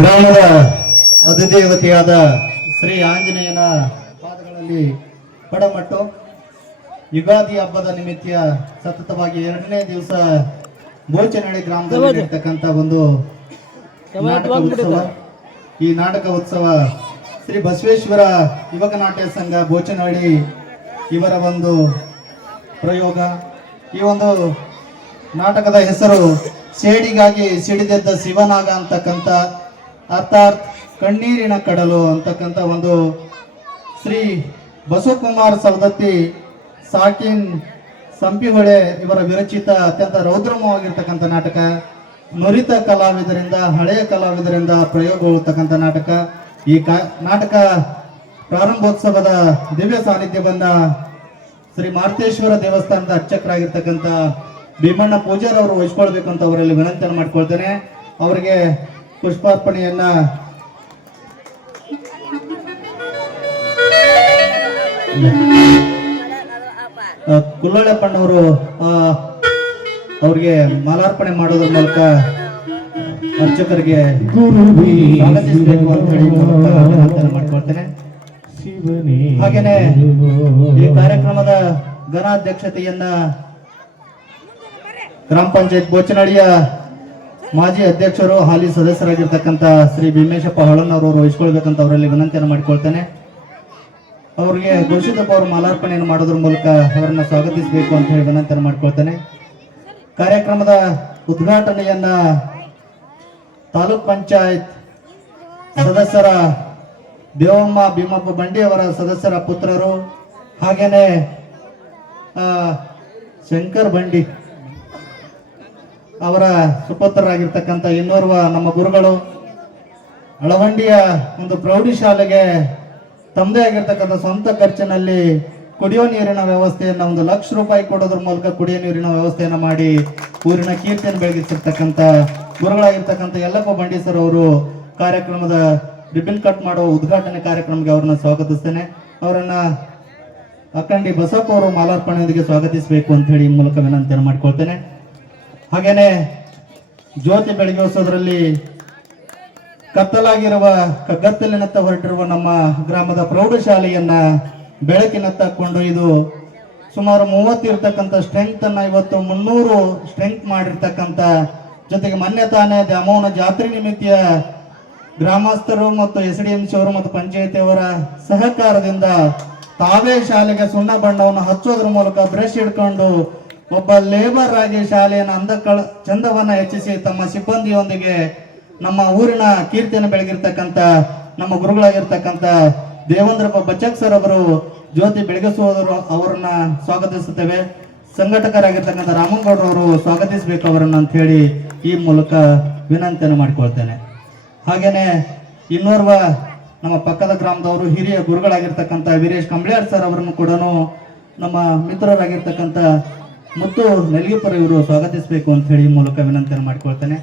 ಗ್ರಾಮದ ಅಧಿದೇವತೆಯಾದ ಶ್ರೀ ಆಂಜನೇಯನ ಪಾದಗಳಲ್ಲಿ ಪಡಮಟ್ಟು ಯುಗಾದಿ ಹಬ್ಬದ ನಿಮಿತ್ತ ಸತತವಾಗಿ 2ನೇ ದಿವಸ ಬೋಚನಹಳ್ಳಿ ಗ್ರಾಮದಲ್ಲಿ ಇರತಕ್ಕಂತ ಒಂದು ನಾಟಕ ಉತ್ಸವ. ಈ ನಾಟಕ ಉತ್ಸವ ಶ್ರೀ ಬಸವೇಶ್ವರ ಯುವಕ ನಾಟ್ಯ ಸಂಘ ಬೋಚನಹಳ್ಳಿ ಇವರ ಒಂದು ಪ್ರಯೋಗ. ಈ ಒಂದು ನಾಟಕದ ಹೆಸರು ಸೇಡಿಗಾಗಿ ಸಿಡಿದೆದ್ದ ಶಿವನಾಗ ಅಂತಕ್ಕಂಥ, ಅರ್ಥಾತ್ ಕಣ್ಣೀರಿನ ಕಡಲು ಅಂತಕ್ಕಂಥ ಒಂದು ಶ್ರೀ ಬಸವಕುಮಾರ್ ಸವದತ್ತಿ ಸಾಕಿನ್ ಸಂಪಿಹೊಳೆ ಇವರ ವಿರಚಿತ ಅತ್ಯಂತ ರೌದ್ರಮವಾಗಿರ್ತಕ್ಕಂಥ ನಾಟಕ. ನುರಿತ ಕಲಾವಿದರಿಂದ, ಹಳೆಯ ಕಲಾವಿದರಿಂದ ಪ್ರಯೋಗಗೊಳ್ಳತಕ್ಕಂಥ ನಾಟಕ. ಈ ನಾಟಕ ಪ್ರಾರಂಭೋತ್ಸವದ ದಿವ್ಯ ಸಾನ್ನಿಧ್ಯ ಬಂದ ಶ್ರೀ ಮಾರ್ತೇಶ್ವರ ದೇವಸ್ಥಾನದ ಅರ್ಚಕರಾಗಿರ್ತಕ್ಕಂಥ ಭೀಮಣ್ಣ ಪೂಜಾರ್ ಅವರು ವಹಿಸ್ಕೊಳ್ಬೇಕು ಅಂತ ಅವರಲ್ಲಿ ವಿನಂತಿಯನ್ನು ಮಾಡ್ಕೊಳ್ತೇನೆ. ಅವರಿಗೆ ಪುಷ್ಪಾರ್ಪಣೆಯನ್ನ ಕುಲ್ಲೊಳ್ಳೆಪ್ಪಣ್ಣವರು ಅವ್ರಿಗೆ ಮಾಲಾರ್ಪಣೆ ಮಾಡೋದ್ರ ಮೂಲಕ ಅರ್ಚಕರಿಗೆ ಸ್ವಾಗತಿಸಬೇಕು ಅಂತ ಹೇಳಿ ವಿನಂತಿಯನ್ನು ಮಾಡ್ಕೊಳ್ತೇನೆ. ಹಾಗೇನೆ ಈ ಕಾರ್ಯಕ್ರಮದ ಘನಾಧ್ಯಕ್ಷತೆಯನ್ನ ಗ್ರಾಮ ಪಂಚಾಯತ್ ಬೋಚನಹಳ್ಳಿಯ ಮಾಜಿ ಅಧ್ಯಕ್ಷರು ಹಾಲಿ ಸದಸ್ಯರಾಗಿರ್ತಕ್ಕಂಥ ಶ್ರೀ ಭೀಮೇಶಪ್ಪ ಹೊಳನ್ನವರು ವಹಿಸ್ಕೊಳ್ಬೇಕಂತ ಅವರಲ್ಲಿ ವಿನಂತಿಯನ್ನು ಮಾಡಿಕೊಳ್ತೇನೆ. ಅವರಿಗೆ ಘೋಷಿತಪ್ಪ ಅವರು ಮಾಲಾರ್ಪಣೆಯನ್ನು ಮಾಡೋದ್ರ ಮೂಲಕ ಅವರನ್ನು ಸ್ವಾಗತಿಸಬೇಕು ಅಂತ ಹೇಳಿ ವಿನಂತಿಯನ್ನು ಮಾಡಿಕೊಳ್ತೇನೆ. ಕಾರ್ಯಕ್ರಮದ ಉದ್ಘಾಟನೆಯನ್ನ ತಾಲೂಕ್ ಪಂಚಾಯತ್ ಸದಸ್ಯರ ದೇವಮ್ಮ ಭೀಮಪ್ಪ ಬಂಡಿ ಅವರ ಸದಸ್ಯರ ಪುತ್ರರು ಹಾಗೇನೆ ಶಂಕರ್ ಬಂಡಿ ಅವರ ಸುಪುತ್ರರಾಗಿರ್ತಕ್ಕಂಥ ಇನ್ನೋರ್ವ ನಮ್ಮ ಗುರುಗಳು ಅಳವಂಡಿಯ ಒಂದು ಪ್ರೌಢಶಾಲೆಗೆ ತಮ್ಮದೇ ಆಗಿರ್ತಕ್ಕಂಥ ಸ್ವಂತ ಖರ್ಚಿನಲ್ಲಿ ಕುಡಿಯೋ ನೀರಿನ ವ್ಯವಸ್ಥೆಯನ್ನು 1 ಲಕ್ಷ ರೂಪಾಯಿ ಕೊಡೋದ್ರ ಮೂಲಕ ಕುಡಿಯೋ ನೀರಿನ ವ್ಯವಸ್ಥೆಯನ್ನು ಮಾಡಿ ಊರಿನ ಕೀರ್ತಿಯನ್ನು ಬೆಳಗಿಸಿರ್ತಕ್ಕಂಥ ಗುರುಗಳಾಗಿರ್ತಕ್ಕಂಥ ಯಲ್ಲಪ್ಪ ಬಂಡಿ ಸರ್ ಅವರು ಕಾರ್ಯಕ್ರಮದ ರಿಬನ್ ಕಟ್ ಮಾಡುವ ಉದ್ಘಾಟನೆ ಕಾರ್ಯಕ್ರಮಕ್ಕೆ ಅವರನ್ನ ಸ್ವಾಗತಿಸ್ತೇನೆ. ಅವರನ್ನ ಅಕ್ಕಂಡಿ ಬಸಪ್ಪ ಅವರು ಮಾಲಾರ್ಪಣೆಯೊಂದಿಗೆ ಸ್ವಾಗತಿಸಬೇಕು ಅಂತ ಹೇಳಿ ಈ ಮೂಲಕ ವಿನಂತಿಯನ್ನು ಮಾಡ್ಕೊಳ್ತೇನೆ. ಹಾಗೇನೆ ಜ್ಯೋತಿ ಬೆಳಗಿಸೋದ್ರಲ್ಲಿ ಕತ್ತಲಾಗಿರುವ ಕಗ್ಗತ್ತಲಿನತ್ತ ಹೊರಟಿರುವ ನಮ್ಮ ಗ್ರಾಮದ ಪ್ರೌಢಶಾಲೆಯನ್ನ ಬೆಳಕಿನತ್ತ ಕೊಂಡೊಯ್ದು ಸುಮಾರು 30 ಇರ್ತಕ್ಕಂಥ ಸ್ಟ್ರೆಂತ್ ಅನ್ನ ಇವತ್ತು 300 ಸ್ಟ್ರೆಂತ್ ಮಾಡಿರ್ತಕ್ಕಂಥ ಜೊತೆಗೆ ಮೊನ್ನೆ ತಾನೇ ದ್ಯಾಮವ್ವನ ಜಾತ್ರೆ ನಿಮಿತ್ತ ಗ್ರಾಮಸ್ಥರು ಮತ್ತು SDMC ಅವರು ಮತ್ತು ಪಂಚಾಯತಿಯವರ ಸಹಕಾರದಿಂದ ತಾವೇ ಶಾಲೆಗೆ ಸುಣ್ಣ ಬಣ್ಣವನ್ನು ಹಚ್ಚೋದ್ರ ಮೂಲಕ ಬ್ರಷ್ ಹಿಡ್ಕೊಂಡು ಒಬ್ಬ ಲೇಬರ್ ಆಗಿ ಶಾಲೆಯನ್ನು ಚಂದವನ್ನ ಹೆಚ್ಚಿಸಿ ತಮ್ಮ ಸಿಬ್ಬಂದಿಯೊಂದಿಗೆ ನಮ್ಮ ಊರಿನ ಕೀರ್ತಿಯನ್ನು ಬೆಳಗಿರ್ತಕ್ಕಂಥ ನಮ್ಮ ಗುರುಗಳಾಗಿರ್ತಕ್ಕಂಥ ದೇವೇಂದ್ರಪ್ಪ ಬಚ್ಚಕ್ ಸರ್ ಅವರು ಜ್ಯೋತಿ ಬೆಳಗಿಸುವವರು ಅವರನ್ನ ಸ್ವಾಗತಿಸುತ್ತೇವೆ. ಸಂಘಟಕರಾಗಿರ್ತಕ್ಕಂಥ ರಾಮಗೌಡರವರು ಸ್ವಾಗತಿಸಬೇಕು ಅವರನ್ನ ಅಂತ ಹೇಳಿ ಈ ಮೂಲಕ ವಿನಂತಿಯನ್ನು ಮಾಡಿಕೊಳ್ತೇನೆ. ಹಾಗೇನೆ ಇನ್ನೋರ್ವ ನಮ್ಮ ಪಕ್ಕದ ಗ್ರಾಮದವರು ಹಿರಿಯ ಗುರುಗಳಾಗಿರ್ತಕ್ಕಂಥ ವೀರೇಶ್ ಕಂಬ್ಳಿಯಾರ್ ಸರ್ ಅವರನ್ನು ಕೂಡ ನಮ್ಮ ಮಿತ್ರರಾಗಿರ್ತಕ್ಕಂಥ ಮುತ್ತು ನೆಲಗಿಪುರ ಇವರು ಸ್ವಾಗತಿಸಬೇಕು ಅಂತ ಹೇಳಿ ಈ ಮೂಲಕ ವಿನಂತಿಯನ್ನು ಮಾಡಿಕೊಳ್ತೇನೆ.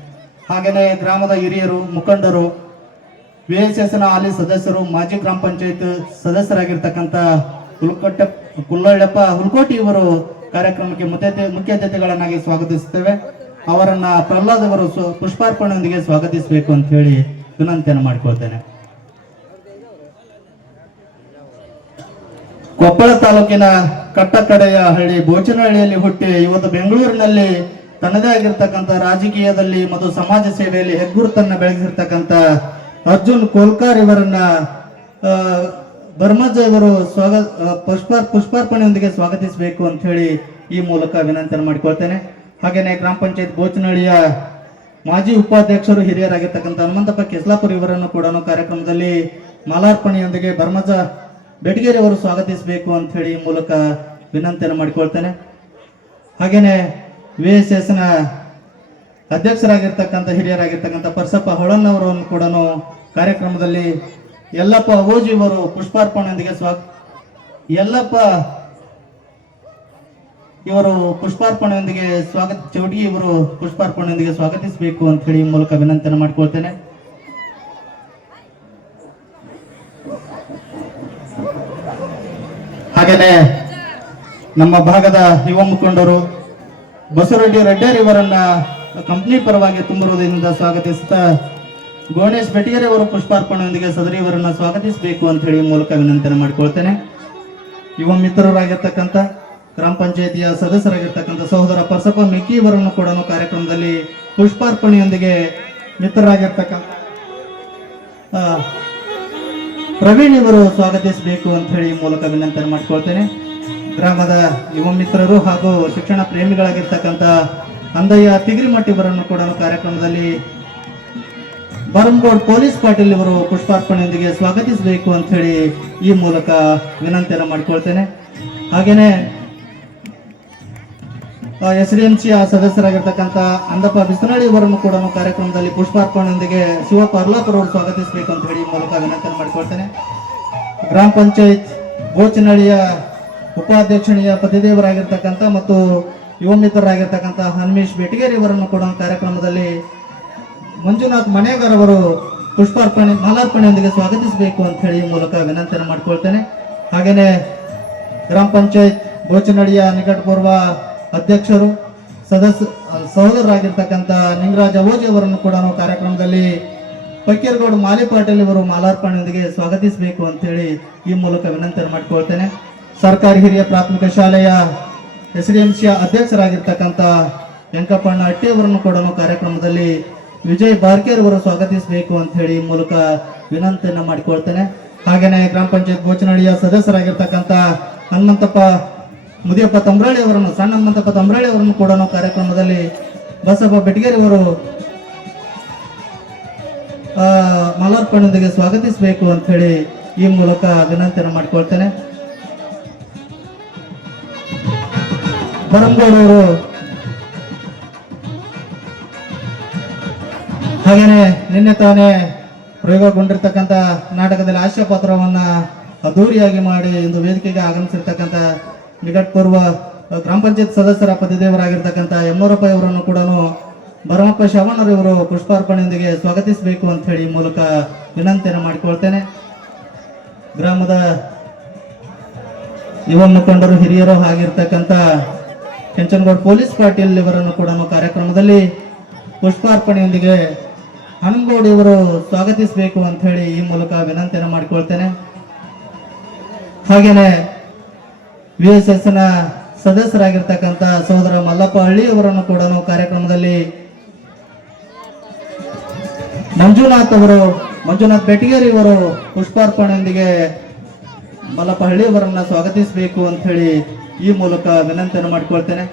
ಹಾಗೇನೆ ಗ್ರಾಮದ ಹಿರಿಯರು ಮುಖಂಡರು VSSನ ಹಾಲಿ ಸದಸ್ಯರು ಮಾಜಿ ಗ್ರಾಮ ಪಂಚಾಯತ್ ಸದಸ್ಯರಾಗಿರ್ತಕ್ಕಂಥ ಕುಲ್ಲೊಳ್ಳೆಪ್ಪ ಹುಲ್ಕೋಟಿ ಇವರು ಕಾರ್ಯಕ್ರಮಕ್ಕೆ ಮುಖ್ಯ ಅತಿಥಿಗಳನ್ನಾಗಿ ಸ್ವಾಗತಿಸುತ್ತೇವೆ. ಅವರನ್ನ ಪ್ರಹ್ಲಾದ್ ಅವರು ಪುಷ್ಪಾರ್ಪಣೆಯೊಂದಿಗೆ ಸ್ವಾಗತಿಸಬೇಕು ಅಂತ ಹೇಳಿ ವಿನಂತಿಯನ್ನು ಮಾಡಿಕೊಳ್ತೇನೆ. ಕೊಪ್ಪಳ ತಾಲೂಕಿನ ಕಟ್ಟಕಡೆಯ ಹಳ್ಳಿ ಬೋಚನಹಳ್ಳಿಯಲ್ಲಿ ಹುಟ್ಟಿ ಇವತ್ತು ಬೆಂಗಳೂರಿನಲ್ಲಿ ತನ್ನದೇ ಆಗಿರ್ತಕ್ಕಂಥ ರಾಜಕೀಯದಲ್ಲಿ ಮತ್ತು ಸಮಾಜ ಸೇವೆಯಲ್ಲಿ ಹೆಗ್ಗುರುತನ್ನ ಬೆಳೆಸಿರ್ತಕ್ಕಂಥ ಅರ್ಜುನ್ ಕೋಲ್ಕಾರ್ ಇವರನ್ನ ಬರ್ಮಜ ಇವರು ಪುಷ್ಪಾರ್ಪಣೆಯೊಂದಿಗೆ ಸ್ವಾಗತಿಸಬೇಕು ಅಂತ ಹೇಳಿ ಈ ಮೂಲಕ ವಿನಂತಿಯನ್ನು ಮಾಡಿಕೊಳ್ತೇನೆ. ಹಾಗೇನೆ ಗ್ರಾಮ ಪಂಚಾಯತ್ ಬೋಚನಹಳ್ಳಿಯ ಮಾಜಿ ಉಪಾಧ್ಯಕ್ಷರು ಹಿರಿಯರಾಗಿರ್ತಕ್ಕಂಥ ಹನುಮಂತಪ್ಪ ಕೆಸ್ಲಾಪುರ್ ಇವರನ್ನು ಕೂಡ ಕಾರ್ಯಕ್ರಮದಲ್ಲಿ ಮಾಲಾರ್ಪಣೆಯೊಂದಿಗೆ ಬರ್ಮಜ ಬೆಟಗೇರಿ ಅವರು ಸ್ವಾಗತಿಸಬೇಕು ಅಂತ ಹೇಳಿ ಈ ಮೂಲಕ ವಿನಂತಿಯನ್ನು ಮಾಡಿಕೊಳ್ತೇನೆ. ಹಾಗೇನೆ VSSನ ಅಧ್ಯಕ್ಷರಾಗಿರ್ತಕ್ಕಂಥ ಹಿರಿಯರಾಗಿರ್ತಕ್ಕಂಥ ಪರ್ಸಪ್ಪ ಹೊಳನ್ನವರನ್ನು ಕೂಡ ಕಾರ್ಯಕ್ರಮದಲ್ಲಿ ಯಲ್ಲಪ್ಪ ಓಜಿ ಅವರು ಪುಷ್ಪಾರ್ಪಣೆಯೊಂದಿಗೆ ಯಲ್ಲಪ್ಪ ಇವರು ಪುಷ್ಪಾರ್ಪಣೆಯೊಂದಿಗೆ ಚೌಟಗಿ ಇವರು ಪುಷ್ಪಾರ್ಪಣೆಯೊಂದಿಗೆ ಸ್ವಾಗತಿಸಬೇಕು ಅಂತ ಹೇಳಿ ಈ ಮೂಲಕ ವಿನಂತಿಯನ್ನು ಮಾಡಿಕೊಳ್ತೇನೆ. ಹಾಗೇನೆ ನಮ್ಮ ಭಾಗದ ಯುವ ಮುಖಂಡರು ಬಸವರೆಡ್ಡಿ ರೆಡ್ಡಿಯರ್ ಇವರನ್ನ ಕಂಪನಿ ಪರವಾಗಿ ತುಂಬ ಹೃದಯದಿಂದ ಸ್ವಾಗತಿಸುತ್ತಾ ಗೋಣೇಶ್ ಬೆಟಗೇರಿ ಅವರು ಪುಷ್ಪಾರ್ಪಣೆಯೊಂದಿಗೆ ಸದರಿ ಇವರನ್ನ ಸ್ವಾಗತಿಸಬೇಕು ಅಂತ ಹೇಳಿ ಮೂಲಕ ವಿನಂತಿಯನ್ನು ಮಾಡಿಕೊಳ್ತೇನೆ. ಯುವ ಮಿತ್ರರಾಗಿರ್ತಕ್ಕಂಥ ಗ್ರಾಮ ಪಂಚಾಯತಿಯ ಸದಸ್ಯರಾಗಿರ್ತಕ್ಕಂಥ ಸಹೋದರ ಪರ್ಸಪ್ಪ ಮಿಕ್ಕಿ ಇವರನ್ನು ಕೂಡ ಕಾರ್ಯಕ್ರಮದಲ್ಲಿ ಪುಷ್ಪಾರ್ಪಣೆಯೊಂದಿಗೆ ಮಿತ್ರರಾಗಿರ್ತಕ್ಕಂಥ ಪ್ರವೀಣ್ ಇವರು ಸ್ವಾಗತಿಸಬೇಕು ಅಂತ ಹೇಳಿ ಈ ಮೂಲಕ ವಿನಂತಿಯನ್ನು ಮಾಡಿಕೊಳ್ತೇನೆ. ಗ್ರಾಮದ ಯುವ ಮಿತ್ರರು ಹಾಗೂ ಶಿಕ್ಷಣ ಪ್ರೇಮಿಗಳಾಗಿರ್ತಕ್ಕಂಥ ಅಂದಯ್ಯ ತಿಗಿರಿಮಠ್ ಇವರನ್ನು ಕೂಡ ಕಾರ್ಯಕ್ರಮದಲ್ಲಿ ಬರಂಗೋಡ್ ಪೊಲೀಸ್ ಪಾಟೀಲ್ ಇವರು ಪುಷ್ಪಾರ್ಪಣೆಯೊಂದಿಗೆ ಸ್ವಾಗತಿಸಬೇಕು ಅಂತ ಹೇಳಿ ಈ ಮೂಲಕ ವಿನಂತಿಯನ್ನು ಮಾಡಿಕೊಳ್ತೇನೆ. ಹಾಗೇನೆ SDMC ಸದಸ್ಯರಾಗಿರ್ತಕ್ಕಂಥ ಅಂದಪ್ಪ ಬಿಸನಹಳ್ಳಿ ಇವರನ್ನು ಕೂಡ ಕಾರ್ಯಕ್ರಮದಲ್ಲಿ ಪುಷ್ಪಾರ್ಪಣೆಯೊಂದಿಗೆ ಶಿವಪ್ಪ ಅರ್ಲಾಪುರ ಅವರು ಸ್ವಾಗತಿಸಬೇಕು ಅಂತ ಹೇಳಿ ಈ ಮೂಲಕ ವಿನಂತಿಯನ್ನು ಮಾಡಿಕೊಳ್ತೇನೆ. ಗ್ರಾಮ ಪಂಚಾಯತ್ ಬೋಚನಹಳ್ಳಿಯ ಉಪಾಧ್ಯಕ್ಷಣೀಯ ಪತಿದೇವರಾಗಿರ್ತಕ್ಕಂಥ ಮತ್ತು ಯುವ ಮಿತ್ರರಾಗಿರ್ತಕ್ಕಂಥ ಹನುಮೇಶ್ ಬೆಟಗೇರಿ ಅವರನ್ನು ಕೂಡ ಕಾರ್ಯಕ್ರಮದಲ್ಲಿ ಮಂಜುನಾಥ್ ಮನೆಗಾರ್ ಅವರು ಪುಷ್ಪಾರ್ಪಣೆ ಮಾಲಾರ್ಪಣೆಯೊಂದಿಗೆ ಸ್ವಾಗತಿಸಬೇಕು ಅಂತ ಹೇಳಿ ಈ ಮೂಲಕ ವಿನಂತಿಯನ್ನು ಮಾಡ್ಕೊಳ್ತೇನೆ. ಹಾಗೆಯೇ ಗ್ರಾಮ ಪಂಚಾಯತ್ ಬೋಚನಡಿಯ ನಿಕಟಪೂರ್ವ ಅಧ್ಯಕ್ಷರು ಸಹೋದರರಾಗಿರ್ತಕ್ಕಂಥ ನಿಂಗರಾಜ್ ಅವೋಜಿ ಅವರನ್ನು ಕೂಡ ಕಾರ್ಯಕ್ರಮದಲ್ಲಿ ಫಕೀರ್ಗೌಡ ಮಾಲಿ ಪಾಟೀಲ್ ಇವರು ಮಾಲಾರ್ಪಣೆಯೊಂದಿಗೆ ಸ್ವಾಗತಿಸಬೇಕು ಅಂತ ಹೇಳಿ ಈ ಮೂಲಕ ವಿನಂತಿಯನ್ನು ಮಾಡಿಕೊಳ್ತೇನೆ. ಸರ್ಕಾರಿ ಹಿರಿಯ ಪ್ರಾಥಮಿಕ ಶಾಲೆಯ SDMC ಅಧ್ಯಕ್ಷರಾಗಿರ್ತಕ್ಕಂಥ ವೆಂಕಪ್ಪಣ್ಣ ಅಟ್ಟಿ ಅವರನ್ನು ಕೂಡ ಕಾರ್ಯಕ್ರಮದಲ್ಲಿ ವಿಜಯ್ ಬಾರ್ಕೇರ್ ಅವರು ಸ್ವಾಗತಿಸಬೇಕು ಅಂತ ಹೇಳಿ ಈ ಮೂಲಕ ವಿನಂತಿಯನ್ನು ಮಾಡಿಕೊಳ್ತೇನೆ. ಹಾಗೆಯೇ ಗ್ರಾಮ ಪಂಚಾಯತ್ ಬೋಚನಹಳ್ಳಿಯ ಸದಸ್ಯರಾಗಿರ್ತಕ್ಕಂಥ ಹನುಮಂತಪ್ಪ ಮುದಿಯಪ್ಪ ತಂಬ್ರಳ್ಳಿ ಅವರನ್ನು ಸಣ್ಣ ಹನುಮಂತಪ್ಪ ತಂಬ್ರಳ್ಳಿ ಅವರನ್ನು ಕೂಡ ಕಾರ್ಯಕ್ರಮದಲ್ಲಿ ಬಸಪ್ಪ ಬೆಟಗೇರಿ ಅವರು ಮಾಲಾರ್ಪಣೆಯೊಂದಿಗೆ ಸ್ವಾಗತಿಸಬೇಕು ಅಂತ ಹೇಳಿ ಈ ಮೂಲಕ ವಿನಂತಿಯನ್ನು ಮಾಡಿಕೊಳ್ತೇನೆ. ಬರಂಗೌಡವರು ಹಾಗೇನೆ ನಿನ್ನೆ ತಾನೇ ಪ್ರಯೋಗಗೊಂಡಿರ್ತಕ್ಕಂಥ ನಾಟಕದಲ್ಲಿ ಹಾಸ್ಯ ಪಾತ್ರವನ್ನ ಅದ್ದೂರಿಯಾಗಿ ಮಾಡಿ ಇಂದು ವೇದಿಕೆಗೆ ಆಗಮಿಸಿರ್ತಕ್ಕಂಥ ನಿಕಟಪೂರ್ವ ಗ್ರಾಮ ಪಂಚಾಯತ್ ಸದಸ್ಯರ ಪದದೇವರಾಗಿರ್ತಕ್ಕಂಥ ಯಮ್ಮೂರಪ್ಪ ಅವರನ್ನು ಕೂಡ ಭರಮಪ್ಪ ಶವಣ್ಣರವರು ಪುಷ್ಪಾರ್ಪಣೆಯೊಂದಿಗೆ ಸ್ವಾಗತಿಸಬೇಕು ಅಂತ ಹೇಳಿ ಈ ಮೂಲಕ ವಿನಂತಿಯನ್ನು ಮಾಡಿಕೊಳ್ತೇನೆ. ಗ್ರಾಮದ ಯುವ ಮುಖಂಡರು ಹಿರಿಯರು ಆಗಿರ್ತಕ್ಕಂಥ ಕೆಂಚನಗೌಡ ಪೊಲೀಸ್ ಪಾಟೀಲ್ ಇವರನ್ನು ಕೂಡ ಕಾರ್ಯಕ್ರಮದಲ್ಲಿ ಪುಷ್ಪಾರ್ಪಣೆಯೊಂದಿಗೆ ಹನುಮಗೌಡ ಇವರು ಸ್ವಾಗತಿಸಬೇಕು ಅಂತ ಹೇಳಿ ಈ ಮೂಲಕ ವಿನಂತಿಯನ್ನು ಮಾಡಿಕೊಳ್ತೇನೆ. ಹಾಗೇನೆ VSS ನ ಸದಸ್ಯರಾಗಿರ್ತಕ್ಕಂಥ ಸಹೋದರ ಮಲ್ಲಪ್ಪ ಹಳ್ಳಿ ಅವರನ್ನು ಕೂಡ ಕಾರ್ಯಕ್ರಮದಲ್ಲಿ ಮಂಜುನಾಥ್ ಬೆಟಗೇರಿ ಅವರು ಪುಷ್ಪಾರ್ಪಣೆಯೊಂದಿಗೆ ಮಲ್ಲಪ್ಪ ಹಳ್ಳಿ ಅವರನ್ನ ಸ್ವಾಗತಿಸಬೇಕು ಅಂತ ಹೇಳಿ ಈ ಮೂಲಕ ವಿನಂತಿಯನ್ನು ಮಾಡಿಕೊಳ್ತೇನೆ.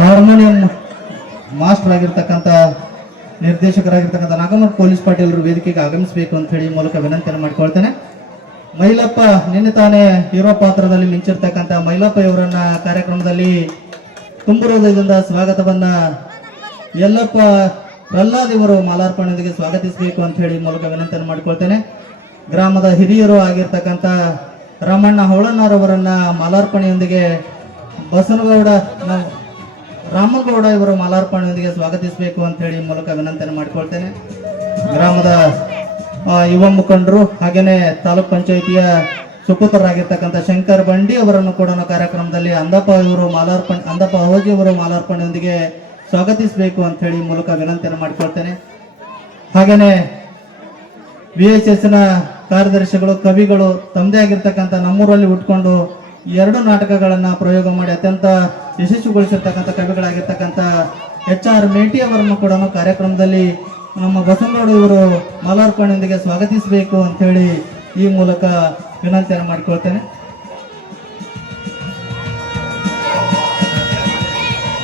ಹಾರ್ಮೋನಿಯಂ ಮಾಸ್ಟರ್ ಆಗಿರ್ತಕ್ಕಂಥ ನಿರ್ದೇಶಕರಾಗಿರ್ತಕ್ಕಂಥ ನಾಗಮಠ ಪೊಲೀಸ್ ಪಾಟೀಲರು ವೇದಿಕೆಗೆ ಆಗಮಿಸಬೇಕು ಅಂತ ಹೇಳಿ ಮೂಲಕ ವಿನಂತಿಯನ್ನು ಮಾಡಿಕೊಳ್ತೇನೆ. ಮೈಲಪ್ಪ ನಿನ್ನೆ ತಾನೇ ಹೀರೋ ಪಾತ್ರದಲ್ಲಿ ಮಿಂಚಿರ್ತಕ್ಕಂಥ ಮೈಲಪ್ಪ ಇವರನ್ನ ಕಾರ್ಯಕ್ರಮದಲ್ಲಿ ತುಂಬು ಹೃದಯದಿಂದ ಸ್ವಾಗತವನ್ನ ಯಲ್ಲಪ್ಪ ಪ್ರಹ್ಲಾದ್ ಇವರು ಮಾಲಾರ್ಪಣೆಯೊಂದಿಗೆ ಸ್ವಾಗತಿಸಬೇಕು ಅಂತ ಹೇಳಿ ಮೂಲಕ ವಿನಂತಿಯನ್ನು ಮಾಡಿಕೊಳ್ತೇನೆ. ಗ್ರಾಮದ ಹಿರಿಯರು ಆಗಿರ್ತಕ್ಕಂಥ ರಾಮಣ್ಣ ಹೌಳಣ್ಣರವರನ್ನ ಮಾಲಾರ್ಪಣೆಯೊಂದಿಗೆ ರಾಮಗೌಡ ಇವರು ಮಾಲಾರ್ಪಣೆಯೊಂದಿಗೆ ಸ್ವಾಗತಿಸಬೇಕು ಅಂತ ಹೇಳಿ ಮೂಲಕ ವಿನಂತಿಯನ್ನು ಮಾಡಿಕೊಳ್ತೇನೆ. ಗ್ರಾಮದ ಯುವ ಮುಖಂಡರು ಹಾಗೇನೆ ತಾಲೂಕ್ ಪಂಚಾಯಿತಿಯ ಸುಪುತ್ರರಾಗಿರ್ತಕ್ಕಂಥ ಶಂಕರ್ ಬಂಡಿ ಅವರನ್ನು ಕೂಡ ಕಾರ್ಯಕ್ರಮದಲ್ಲಿ ಅಂದಪ್ಪ ಅವೋಜಿ ಅವರು ಮಾಲಾರ್ಪಣೆಯೊಂದಿಗೆ ಸ್ವಾಗತಿಸಬೇಕು ಅಂತ ಹೇಳಿ ಮೂಲಕ ವಿನಂತಿಯನ್ನು ಮಾಡಿಕೊಳ್ತೇನೆ. ಹಾಗೇನೆ VSS ನ ಕಾರ್ಯದರ್ಶಿಗಳು ಕವಿಗಳು ತಮ್ಮದೇ ಆಗಿರ್ತಕ್ಕಂಥ ನಮ್ಮೂರಲ್ಲಿ ಉಟ್ಕೊಂಡು 2 ನಾಟಕಗಳನ್ನ ಪ್ರಯೋಗ ಮಾಡಿ ಅತ್ಯಂತ ಯಶಸ್ವಿಗೊಳಿಸಿರ್ತಕ್ಕಂಥ ಕವಿಗಳಾಗಿರ್ತಕ್ಕಂಥ HR ಮೇಟಿ ಅವರನ್ನು ಕೂಡ ಕಾರ್ಯಕ್ರಮದಲ್ಲಿ ನಮ್ಮ ಬಸವಗೌಡ ಇವರು ಮಾಲಾರ್ಪಣೆಯೊಂದಿಗೆ ಸ್ವಾಗತಿಸಬೇಕು ಅಂತ ಹೇಳಿ ಈ ಮೂಲಕ ವಿನಂತಿಯನ್ನು ಮಾಡಿಕೊಳ್ತೇನೆ.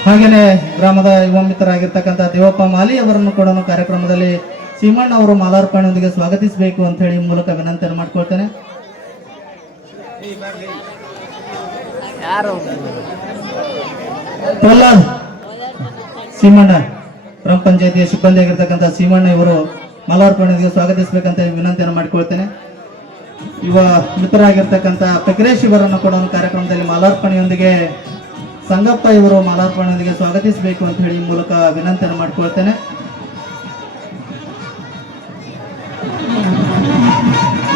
ಹಾಗೇನೆ ಗ್ರಾಮದ ಯುವ ಮಿತ್ರರಾಗಿರ್ತಕ್ಕಂಥ ದೇವಪ್ಪ ಮಾಲಿ ಅವರನ್ನು ಕೂಡ ಕಾರ್ಯಕ್ರಮದಲ್ಲಿ ಸೀಮಣ್ಣ ಅವರು ಮಾಲಾರ್ಪಣೆಯೊಂದಿಗೆ ಸ್ವಾಗತಿಸಬೇಕು ಅಂತ ಹೇಳಿ ಈ ಮೂಲಕ ವಿನಂತಿಯನ್ನು ಮಾಡಿಕೊಳ್ತೇನೆ. ಪ್ರಹ್ಲಾದ್ ಸೀಮಣ್ಣ ಗ್ರಾಮ ಪಂಚಾಯತಿಯ ಸಿಬ್ಬಂದಿ ಆಗಿರ್ತಕ್ಕಂಥ ಸೀಮಣ್ಣ ಇವರು ಮಾಲಾರ್ಪಣೆಗೆ ಸ್ವಾಗತಿಸಬೇಕಂತ ವಿನಂತಿಯನ್ನು ಮಾಡಿಕೊಳ್ತೇನೆ. ಯುವ ಮಿತ್ರರಾಗಿರ್ತಕ್ಕಂಥ ಫಕೀರೇಶ್ ಇವರನ್ನು ಕೂಡ ಕಾರ್ಯಕ್ರಮದಲ್ಲಿ ಮಾಲಾರ್ಪಣೆಯೊಂದಿಗೆ ಸಂಗಪ್ಪ ಇವರು ಮಾಲಾರ್ಪಣೆಯೊಂದಿಗೆ ಸ್ವಾಗತಿಸಬೇಕು ಅಂತ ಹೇಳಿ ಈ ಮೂಲಕ ವಿನಂತಿಯನ್ನು ಮಾಡಿಕೊಳ್ತೇನೆ.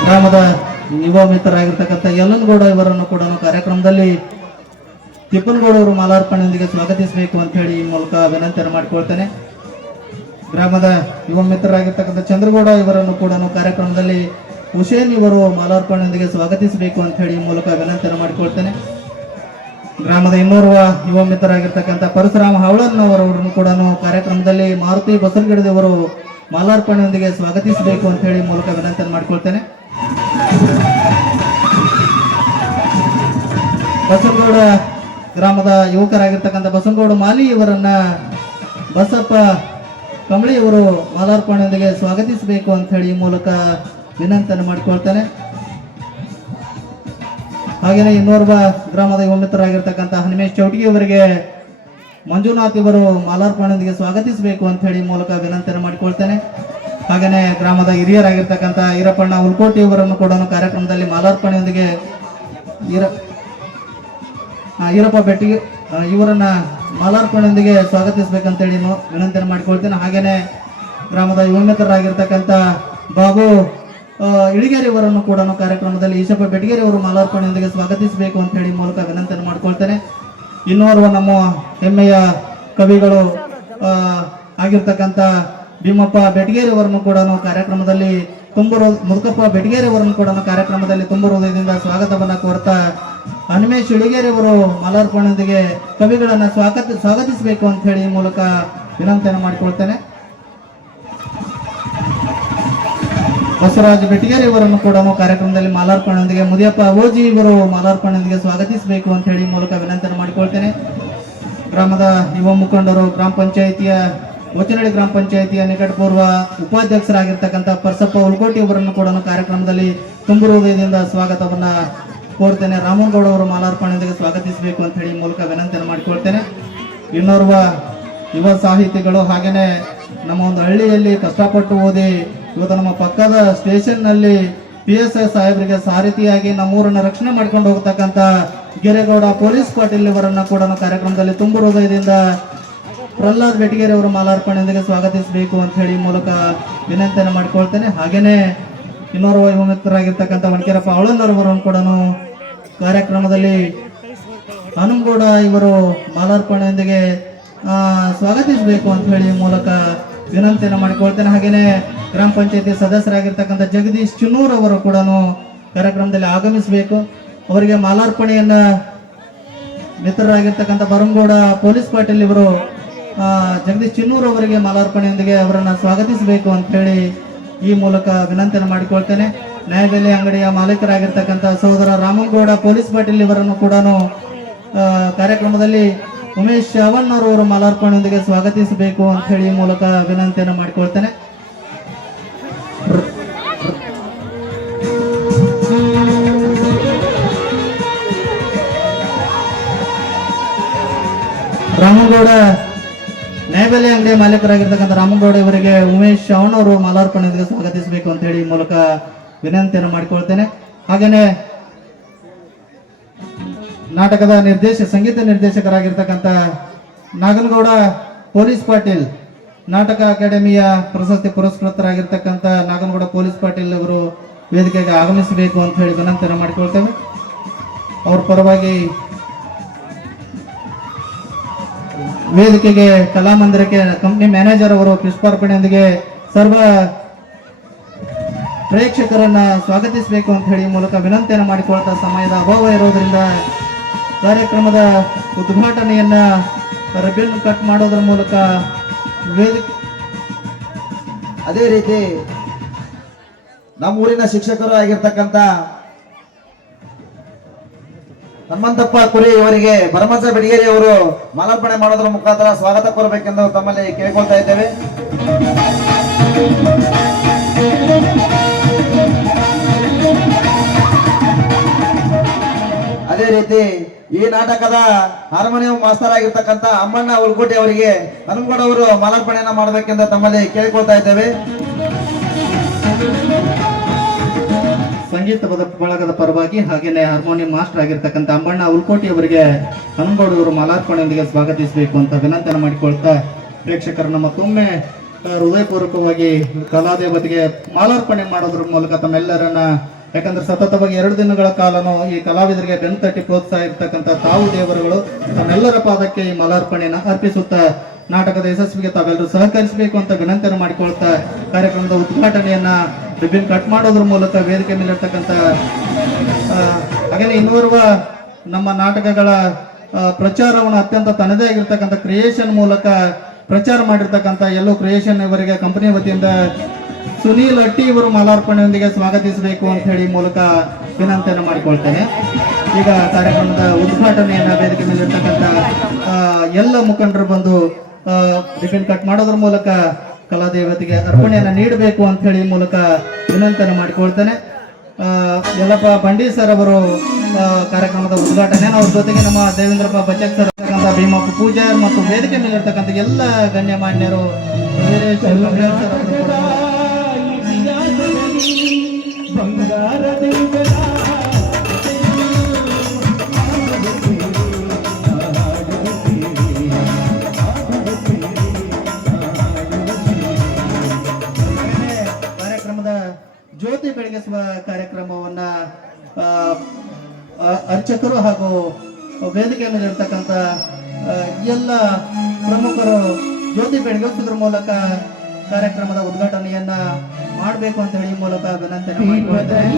ಗ್ರಾಮದ ಯುವ ಮಿತ್ರರಾಗಿರ್ತಕ್ಕಂಥ ಯಲ್ಲನಗೌಡ ಇವರನ್ನು ಕೂಡ ಕಾರ್ಯಕ್ರಮದಲ್ಲಿ ತಿಪ್ಪನಗೌಡ ಅವರು ಮಾಲಾರ್ಪಣೆಯೊಂದಿಗೆ ಸ್ವಾಗತಿಸಬೇಕು ಅಂತ ಹೇಳಿ ಈ ಮೂಲಕ ವಿನಂತಿಯನ್ನು ಮಾಡಿಕೊಳ್ತೇನೆ. ಗ್ರಾಮದ ಯುವ ಮಿತ್ರರಾಗಿರ್ತಕ್ಕಂಥ ಚಂದ್ರಗೌಡ ಇವರನ್ನು ಕೂಡ ಕಾರ್ಯಕ್ರಮದಲ್ಲಿ ಹುಸೇನ್ ಇವರು ಮಾಲಾರ್ಪಣೆಯೊಂದಿಗೆ ಸ್ವಾಗತಿಸಬೇಕು ಅಂತ ಹೇಳಿ ಈ ಮೂಲಕ ವಿನಂತಿಯನ್ನು ಮಾಡಿಕೊಳ್ತೇನೆ. ಗ್ರಾಮದ ಇನ್ನೋರ್ವ ಯುವ ಮಿತ್ರರಾಗಿರ್ತಕ್ಕಂಥ ಪರಶುರಾಮ ಹಾವಳನ್ನವರನ್ನು ಕೂಡ ಕಾರ್ಯಕ್ರಮದಲ್ಲಿ ಮಾರುತಿ ಬಸರಗಿಡದವರು ಮಾಲಾರ್ಪಣೆಯೊಂದಿಗೆ ಸ್ವಾಗತಿಸಬೇಕು ಅಂತ ಹೇಳಿ ಮೂಲಕ ವಿನಂತಿಯನ್ನು ಮಾಡಿಕೊಳ್ತೇನೆ. ಬಸವಗೌಡ ಗ್ರಾಮದ ಯುವಕರಾಗಿರ್ತಕ್ಕಂಥ ಬಸವಗೌಡ ಮಾಲಿ ಇವರನ್ನ ಬಸಪ್ಪ ಕಂಬಳಿ ಇವರು ಮಾಲಾರ್ಪಣೆಯೊಂದಿಗೆ ಸ್ವಾಗತಿಸಬೇಕು ಅಂತ ಹೇಳಿ ಈ ಮೂಲಕ ವಿನಂತಿಯನ್ನು ಮಾಡಿಕೊಳ್ತೇನೆ. ಹಾಗೆಯೇ ಇನ್ನೋರ್ವ ಗ್ರಾಮದ ಯುವ ಮಿತ್ರರಾಗಿರ್ತಕ್ಕಂಥ ಹನುಮೇಶ್ ಚೌಟಗಿ ಅವರಿಗೆ ಮಂಜುನಾಥ್ ಇವರು ಮಾಲಾರ್ಪಣೆಯೊಂದಿಗೆ ಸ್ವಾಗತಿಸಬೇಕು ಅಂತ ಹೇಳಿ ಮೂಲಕ ವಿನಂತಿಯನ್ನು ಮಾಡಿಕೊಳ್ತೇನೆ. ಹಾಗೆಯೇ ಗ್ರಾಮದ ಹಿರಿಯರಾಗಿರ್ತಕ್ಕಂಥ ಈರಪ್ಪಣ್ಣ ಉಲ್ಕೋಟಿ ಇವರನ್ನು ಕೂಡ ಕಾರ್ಯಕ್ರಮದಲ್ಲಿ ಮಾಲಾರ್ಪಣೆಯೊಂದಿಗೆ ಈರಪ್ಪ ಬೆಟ್ಟಿಗೆ ಇವರನ್ನ ಮಾಲಾರ್ಪಣೆಯೊಂದಿಗೆ ಸ್ವಾಗತಿಸಬೇಕಂತೇಳಿ ವಿನಂತಿಯನ್ನು ಮಾಡಿಕೊಳ್ತೇನೆ. ಹಾಗೆಯೇ ಗ್ರಾಮದ ಯುವ ಮಿತ್ರರಾಗಿರ್ತಕ್ಕಂಥ ಬಾಬು ಇಳಿಗೇರಿ ಇವರನ್ನು ಕೂಡ ಕಾರ್ಯಕ್ರಮದಲ್ಲಿ ಈಶಪ್ಪ ಬೆಟಗೇರಿ ಅವರು ಮಾಲಾರ್ಪಣೆಯೊಂದಿಗೆ ಸ್ವಾಗತಿಸಬೇಕು ಅಂತ ಹೇಳಿ ಮೂಲಕ ವಿನಂತಿಯನ್ನು ಮಾಡ್ಕೊಳ್ತೇನೆ. ಇನ್ನೋರ್ವ ನಮ್ಮ ಹೆಮ್ಮೆಯ ಕವಿಗಳು ಆಗಿರ್ತಕ್ಕಂಥ ಭೀಮಪ್ಪ ಬೆಟಗೇರಿ ಅವರನ್ನು ಕೂಡ ಕಾರ್ಯಕ್ರಮದಲ್ಲಿ ಮುದುಕಪ್ಪ ಬೆಟಗೇರಿ ಅವರನ್ನು ಕೂಡ ಕಾರ್ಯಕ್ರಮದಲ್ಲಿ ತುಂಬ ಹೃದಯದಿಂದ ಸ್ವಾಗತವನ್ನ ಕೋರ್ತಾ ಹನುಮೇಶ್ ಇಳಿಗೇರಿ ಅವರು ಮಾಲಾರ್ಪಣೆಯೊಂದಿಗೆ ಕವಿಗಳನ್ನ ಸ್ವಾಗತಿಸಬೇಕು ಅಂತ ಹೇಳಿ ಮೂಲಕ ವಿನಂತಿಯನ್ನು ಮಾಡಿಕೊಳ್ತೇನೆ. ಬಸವರಾಜ್ ಬೆಟಗೇರಿ ಅವರನ್ನು ಕೂಡ ಕಾರ್ಯಕ್ರಮದಲ್ಲಿ ಮಾಲಾರ್ಪಣೆಯೊಂದಿಗೆ ಮುದಿಯಪ್ಪ ಓಜಿ ಇವರು ಮಾಲಾರ್ಪಣೆಯೊಂದಿಗೆ ಸ್ವಾಗತಿಸಬೇಕು ಅಂತ ಹೇಳಿ ಮೂಲಕ ವಿನಂತಿಯನ್ನು ಮಾಡಿಕೊಳ್ತೇನೆ. ಗ್ರಾಮದ ಯುವ ಮುಖಂಡರು ಗ್ರಾಮ ಪಂಚಾಯಿತಿಯ ವಚನಹಳ್ಳಿ ಗ್ರಾಮ ಪಂಚಾಯಿತಿಯ ನಿಕಟಪೂರ್ವ ಉಪಾಧ್ಯಕ್ಷರಾಗಿರ್ತಕ್ಕಂಥ ಪರ್ಸಪ್ಪ ಉಲ್ಕೋಟಿ ಅವರನ್ನು ಕೂಡ ಕಾರ್ಯಕ್ರಮದಲ್ಲಿ ತುಂಬ ಹೃದಯದಿಂದ ಸ್ವಾಗತವನ್ನ ಕೋರ್ತೇನೆ. ರಾಮನಗೌಡ ಅವರು ಮಾಲಾರ್ಪಣೆಯೊಂದಿಗೆ ಸ್ವಾಗತಿಸಬೇಕು ಅಂತ ಹೇಳಿ ಮೂಲಕ ವಿನಂತಿಯನ್ನು ಮಾಡಿಕೊಳ್ತೇನೆ. ಇನ್ನೋರ್ವ ಯುವ ಸಾಹಿತಿಗಳು ಹಾಗೇನೆ ನಮ್ಮ ಒಂದು ಹಳ್ಳಿಯಲ್ಲಿ ಕಷ್ಟಪಟ್ಟು ಓದಿ ಇವತ್ತು ನಮ್ಮ ಪಕ್ಕದ ಸ್ಟೇಷನ್ನಲ್ಲಿ PSI ಸಾಹೇಬರಿಗೆ ಸಾರಥಿಯಾಗಿ ನಮ್ಮೂರನ್ನ ರಕ್ಷಣೆ ಮಾಡ್ಕೊಂಡು ಹೋಗ್ತಕ್ಕಂಥ ಗಿರೇಗೌಡ ಪೊಲೀಸ್ ಪಾಟೀಲ್ ಇವರನ್ನ ಕೂಡ ಕಾರ್ಯಕ್ರಮದಲ್ಲಿ ತುಂಬ ಹೃದಯದಿಂದ ಪ್ರಹ್ಲಾದ್ ಬೆಟಗೇರಿ ಅವರು ಮಾಲಾರ್ಪಣೆಯೊಂದಿಗೆ ಸ್ವಾಗತಿಸಬೇಕು ಅಂತ ಹೇಳಿ ಮೂಲಕ ವಿನಂತಿಯನ್ನು ಮಾಡಿಕೊಳ್ತೇನೆ. ಹಾಗೇನೆ ಇನ್ನೋರ್ವ ಯುವ ಮಿತ್ರರಾಗಿರ್ತಕ್ಕಂಥ ವಣಕೇರಪ್ಪ ಅವಳನ್ನವರನ್ನು ಕೂಡ ಕಾರ್ಯಕ್ರಮದಲ್ಲಿ ಹನುಮಗೌಡ ಇವರು ಮಾಲಾರ್ಪಣೆಯೊಂದಿಗೆ ಸ್ವಾಗತಿಸಬೇಕು ಅಂತ ಹೇಳಿ ಮೂಲಕ ವಿನಂತಿಯನ್ನು ಮಾಡಿಕೊಳ್ತೇನೆ. ಹಾಗೇನೆ ಗ್ರಾಮ ಪಂಚಾಯತಿ ಸದಸ್ಯರಾಗಿರ್ತಕ್ಕಂಥ ಜಗದೀಶ್ ಚಿನ್ನೂರ್ ಅವರು ಕೂಡ ಕಾರ್ಯಕ್ರಮದಲ್ಲಿ ಆಗಮಿಸಬೇಕು. ಅವರಿಗೆ ಮಾಲಾರ್ಪಣೆಯನ್ನ ಮಿತ್ರರಾಗಿರ್ತಕ್ಕಂಥ ಬರಂಗೌಡ ಪೊಲೀಸ್ ಪಾಟೀಲ್ ಇವರು ಜಗದೀಶ್ ಚಿನ್ನೂರ್ ಅವರಿಗೆ ಮಾಲಾರ್ಪಣೆಯೊಂದಿಗೆ ಅವರನ್ನ ಸ್ವಾಗತಿಸಬೇಕು ಅಂತ ಹೇಳಿ ಈ ಮೂಲಕ ವಿನಂತಿಯನ್ನು ಮಾಡಿಕೊಳ್ತೇನೆ. ನ್ಯಾಯಬೆಲೆ ಅಂಗಡಿಯ ಮಾಲೀಕರಾಗಿರ್ತಕ್ಕಂಥ ಸಹೋದರ ರಾಮನಗೌಡ ಪೊಲೀಸ್ ಪಾಟೀಲ್ ಇವರನ್ನು ಕೂಡ ಕಾರ್ಯಕ್ರಮದಲ್ಲಿ ಉಮೇಶ್ ಶಾವಣ್ಣವರು ಮಾಲಾರ್ಪಣೆಯೊಂದಿಗೆ ಸ್ವಾಗತಿಸಬೇಕು ಅಂತ ಹೇಳಿ ಈ ಮೂಲಕ ವಿನಂತಿಯನ್ನು ಮಾಡಿಕೊಳ್ತೇನೆ. ರಾಮನಗೌಡ ನ್ಯಾಯಬೆಲೆ ಅಂಗಡಿಯ ಮಾಲೀಕರಾಗಿರ್ತಕ್ಕಂಥ ರಾಮನಗೌಡ ಇವರಿಗೆ ಉಮೇಶ್ ಶಾವಣ್ಣವರು ಮಾಲಾರ್ಪಣೆಯೊಂದಿಗೆ ಸ್ವಾಗತಿಸಬೇಕು ಅಂತ ಹೇಳಿ ಈ ಮೂಲಕ ವಿನಂತಿಯನ್ನು ಮಾಡಿಕೊಳ್ತೇನೆ. ಹಾಗೇನೆ ನಾಟಕದ ಸಂಗೀತ ನಿರ್ದೇಶಕರಾಗಿರ್ತಕ್ಕಂಥ ನಾಗನಗೌಡ ಪೊಲೀಸ್ ಪಾಟೀಲ್ ನಾಟಕ ಅಕಾಡೆಮಿಯ ಪ್ರಶಸ್ತಿ ಪುರಸ್ಕೃತರಾಗಿರ್ತಕ್ಕಂಥ ನಾಗನಗೌಡ ಪೊಲೀಸ್ ಪಾಟೀಲ್ ಅವರು ವೇದಿಕೆಗೆ ಆಗಮಿಸಬೇಕು ಅಂತ ಹೇಳಿ ವಿನಂತಿಯನ್ನು ಮಾಡಿಕೊಳ್ತೇವೆ. ಅವ್ರ ಪರವಾಗಿ ವೇದಿಕೆಗೆ ಕಲಾಮಂದಿರಕ್ಕೆ ಕಂಪ್ನಿ ಮ್ಯಾನೇಜರ್ ಅವರು ಪುಷ್ಪಾರ್ಪಣೆಯೊಂದಿಗೆ ಸರ್ವ ಪ್ರೇಕ್ಷಕರನ್ನ ಸ್ವಾಗತಿಸಬೇಕು ಅಂತ ಹೇಳಿ ಮೂಲಕ ವಿನಂತಿಯನ್ನು ಮಾಡಿಕೊಳ್ತಾ ಸಮಯದ ಅಭಾವ ಇರೋದ್ರಿಂದ ಕಾರ್ಯಕ್ರಮದ ಉದ್ಘಾಟನೆಯನ್ನ ರಿಬ್ಬನ್ ಕಟ್ ಮಾಡೋದ್ರ ಮೂಲಕ ಅದೇ ರೀತಿ ನಮ್ಮೂರಿನ ಶಿಕ್ಷಕರು ಆಗಿರ್ತಕ್ಕಂಥ ಹನುಮಂತಪ್ಪ ಕುರಿ ಇವರಿಗೆ ಭರಮಸ ಬೆಟಗೇರಿ ಅವರು ಮಾಲಾರ್ಪಣೆ ಮಾಡೋದ್ರ ಮುಖಾಂತರ ಸ್ವಾಗತ ಕೋರಬೇಕೆಂದು ತಮ್ಮಲ್ಲಿ ಕೇಳಿಕೊಳ್ತಾ ಇದ್ದೇವೆ. ಅದೇ ರೀತಿ ಈ ನಾಟಕದ ಹಾರ್ಮೋನಿಯಂ ಮಾಸ್ತರ್ ಆಗಿರ್ತಕ್ಕಂಥ ಅಮ್ಮಣ್ಣ ಉಲ್ಕೋಟಿ ಅವರಿಗೆ ಹನುಮಗೌಡ ಅವರು ಮಾಲಾರ್ಪಣೆಯನ್ನ ಮಾಡಬೇಕೆಂದು ತಮ್ಮಲ್ಲಿ ಕೇಳಿಕೊಳ್ತಾ ಇದ್ದೇವೆ. ಸಂಗೀತ ಬಳಗದ ಪರವಾಗಿ ಹಾಗೇನೆ ಹಾರ್ಮೋನಿಯಂ ಮಾಸ್ಟರ್ ಆಗಿರ್ತಕ್ಕಂಥ ಅಮ್ಮಣ್ಣ ಉಲ್ಕೋಟಿ ಅವರಿಗೆ ಹನುಮಗೌಡ ಅವರು ಮಾಲಾರ್ಪಣೆಯೊಂದಿಗೆ ಸ್ವಾಗತಿಸಬೇಕು ಅಂತ ವಿನಂತಿಯನ್ನು ಮಾಡಿಕೊಳ್ತಾ ಪ್ರೇಕ್ಷಕರನ್ನ ಮತ್ತೊಮ್ಮೆ ಹೃದಯಪೂರ್ವಕವಾಗಿ ಕಲಾದೇವತೆಗೆ ಮಾಲಾರ್ಪಣೆ ಮಾಡೋದ್ರ ಮೂಲಕ ತಮ್ಮೆಲ್ಲರನ್ನ, ಯಾಕಂದ್ರೆ ಸತತವಾಗಿ 2 ದಿನಗಳ ಕಾಲನು ಈ ಕಲಾವಿದರಿಗೆ ಬೆನ್ನು ತಟ್ಟಿ ಪ್ರೋತ್ಸಾಹ ಇರ್ತಕ್ಕಂಥ ತಾವು ದೇವರುಗಳು ತಮ್ಮೆಲ್ಲರ ಪಾದಕ್ಕೆ ಈ ಮಾಲಾರ್ಪಣೆಯನ್ನು ಅರ್ಪಿಸುತ್ತಾ ನಾಟಕದ ಯಶಸ್ವಿಗೆ ತಾವೆಲ್ಲರೂ ಸಹಕರಿಸಬೇಕು ಅಂತ ವಿನಂತಿಯನ್ನು ಮಾಡಿಕೊಳ್ತಾ ಕಾರ್ಯಕ್ರಮದ ಉದ್ಘಾಟನೆಯನ್ನ ರಿಬ್ಬನ್ ಕಟ್ ಮಾಡೋದ್ರ ಮೂಲಕ ವೇದಿಕೆ ಮೇಲಿರ್ತಕ್ಕಂಥ ಹಾಗೆಯೇ ಇನ್ನೋರ್ವ ನಮ್ಮ ನಾಟಕಗಳ ಪ್ರಚಾರವನ್ನು ಅತ್ಯಂತ ತನ್ನದೇ ಆಗಿರ್ತಕ್ಕಂಥ ಕ್ರಿಯೇಷನ್ ಮೂಲಕ ಪ್ರಚಾರ ಮಾಡಿರ್ತಕ್ಕಂಥ ಎಲ್ಲೋ ಕ್ರಿಯೇಷನ್ ಇವರಿಗೆ ಕಂಪನಿ ವತಿಯಿಂದ ಸುನೀಲ್ ಅಟ್ಟಿ ಇವರು ಮಾಲಾರ್ಪಣೆಯೊಂದಿಗೆ ಸ್ವಾಗತಿಸಬೇಕು ಅಂತ ಹೇಳಿ ಮೂಲಕ ವಿನಂತಿಯನ್ನು ಮಾಡಿಕೊಳ್ತೇನೆ. ಈಗ ಕಾರ್ಯಕ್ರಮದ ಉದ್ಘಾಟನೆಯನ್ನ ವೇದಿಕೆ ಮೇಲಿರ್ತಕ್ಕಂಥ ಎಲ್ಲ ಮುಖಂಡರು ಬಂದು ರಿಬ್ಬನ್ ಕಟ್ ಮಾಡೋದ್ರ ಮೂಲಕ ಕಲಾದೇವತೆಗೆ ಅರ್ಪಣೆಯನ್ನು ನೀಡಬೇಕು ಅಂತ ಹೇಳಿ ಮೂಲಕ ವಿನಂತಿಯನ್ನು ಮಾಡಿಕೊಳ್ತೇನೆ. ಯಲ್ಲಪ್ಪ ಬಂಡಿ ಸರ್ ಅವರು ಕಾರ್ಯಕ್ರಮದ ಉದ್ಘಾಟನೆ, ಅವ್ರ ಜೊತೆಗೆ ನಮ್ಮ ದೇವೇಂದ್ರಪ್ಪ ಬಚಕ್ ಸರ್ ಇರ್ತಕ್ಕಂಥ ಭೀಮಪ್ಪ ಪೂಜಾರ್ ಮತ್ತು ವೇದಿಕೆ ಮೇಲೆ ಇರ್ತಕ್ಕಂಥ ಎಲ್ಲ ಗಣ್ಯಮಾನ್ಯರು, ವೀರೇಶ್ ಕಬ್ಬೇರ್ ಸರ್ ಅವರು ಕೂಡ ಕಾರ್ಯಕ್ರಮದ ಜ್ಯೋತಿ ಬೆಳಗಿಸುವ ಕಾರ್ಯಕ್ರಮವನ್ನ ಅರ್ಚಕರು ಹಾಗೂ ವೇದಿಕೆ ಮೇಲೆ ಇರ್ತಕ್ಕಂಥ ಎಲ್ಲ ಪ್ರಮುಖರು ಜ್ಯೋತಿ ಬೆಳಗಿಸುವುದರ ಮೂಲಕ ಕಾರ್ಯಕ್ರಮದ ಉದ್ಘಾಟನೆಯನ್ನ ಮಾಡಬೇಕು ಅಂತ ಹೇಳಿ ಈ ಮೂಲಕ ವಿನಂತಿಯನ್ನು ಮಾಡಿಕೊಳ್ತೇನೆ.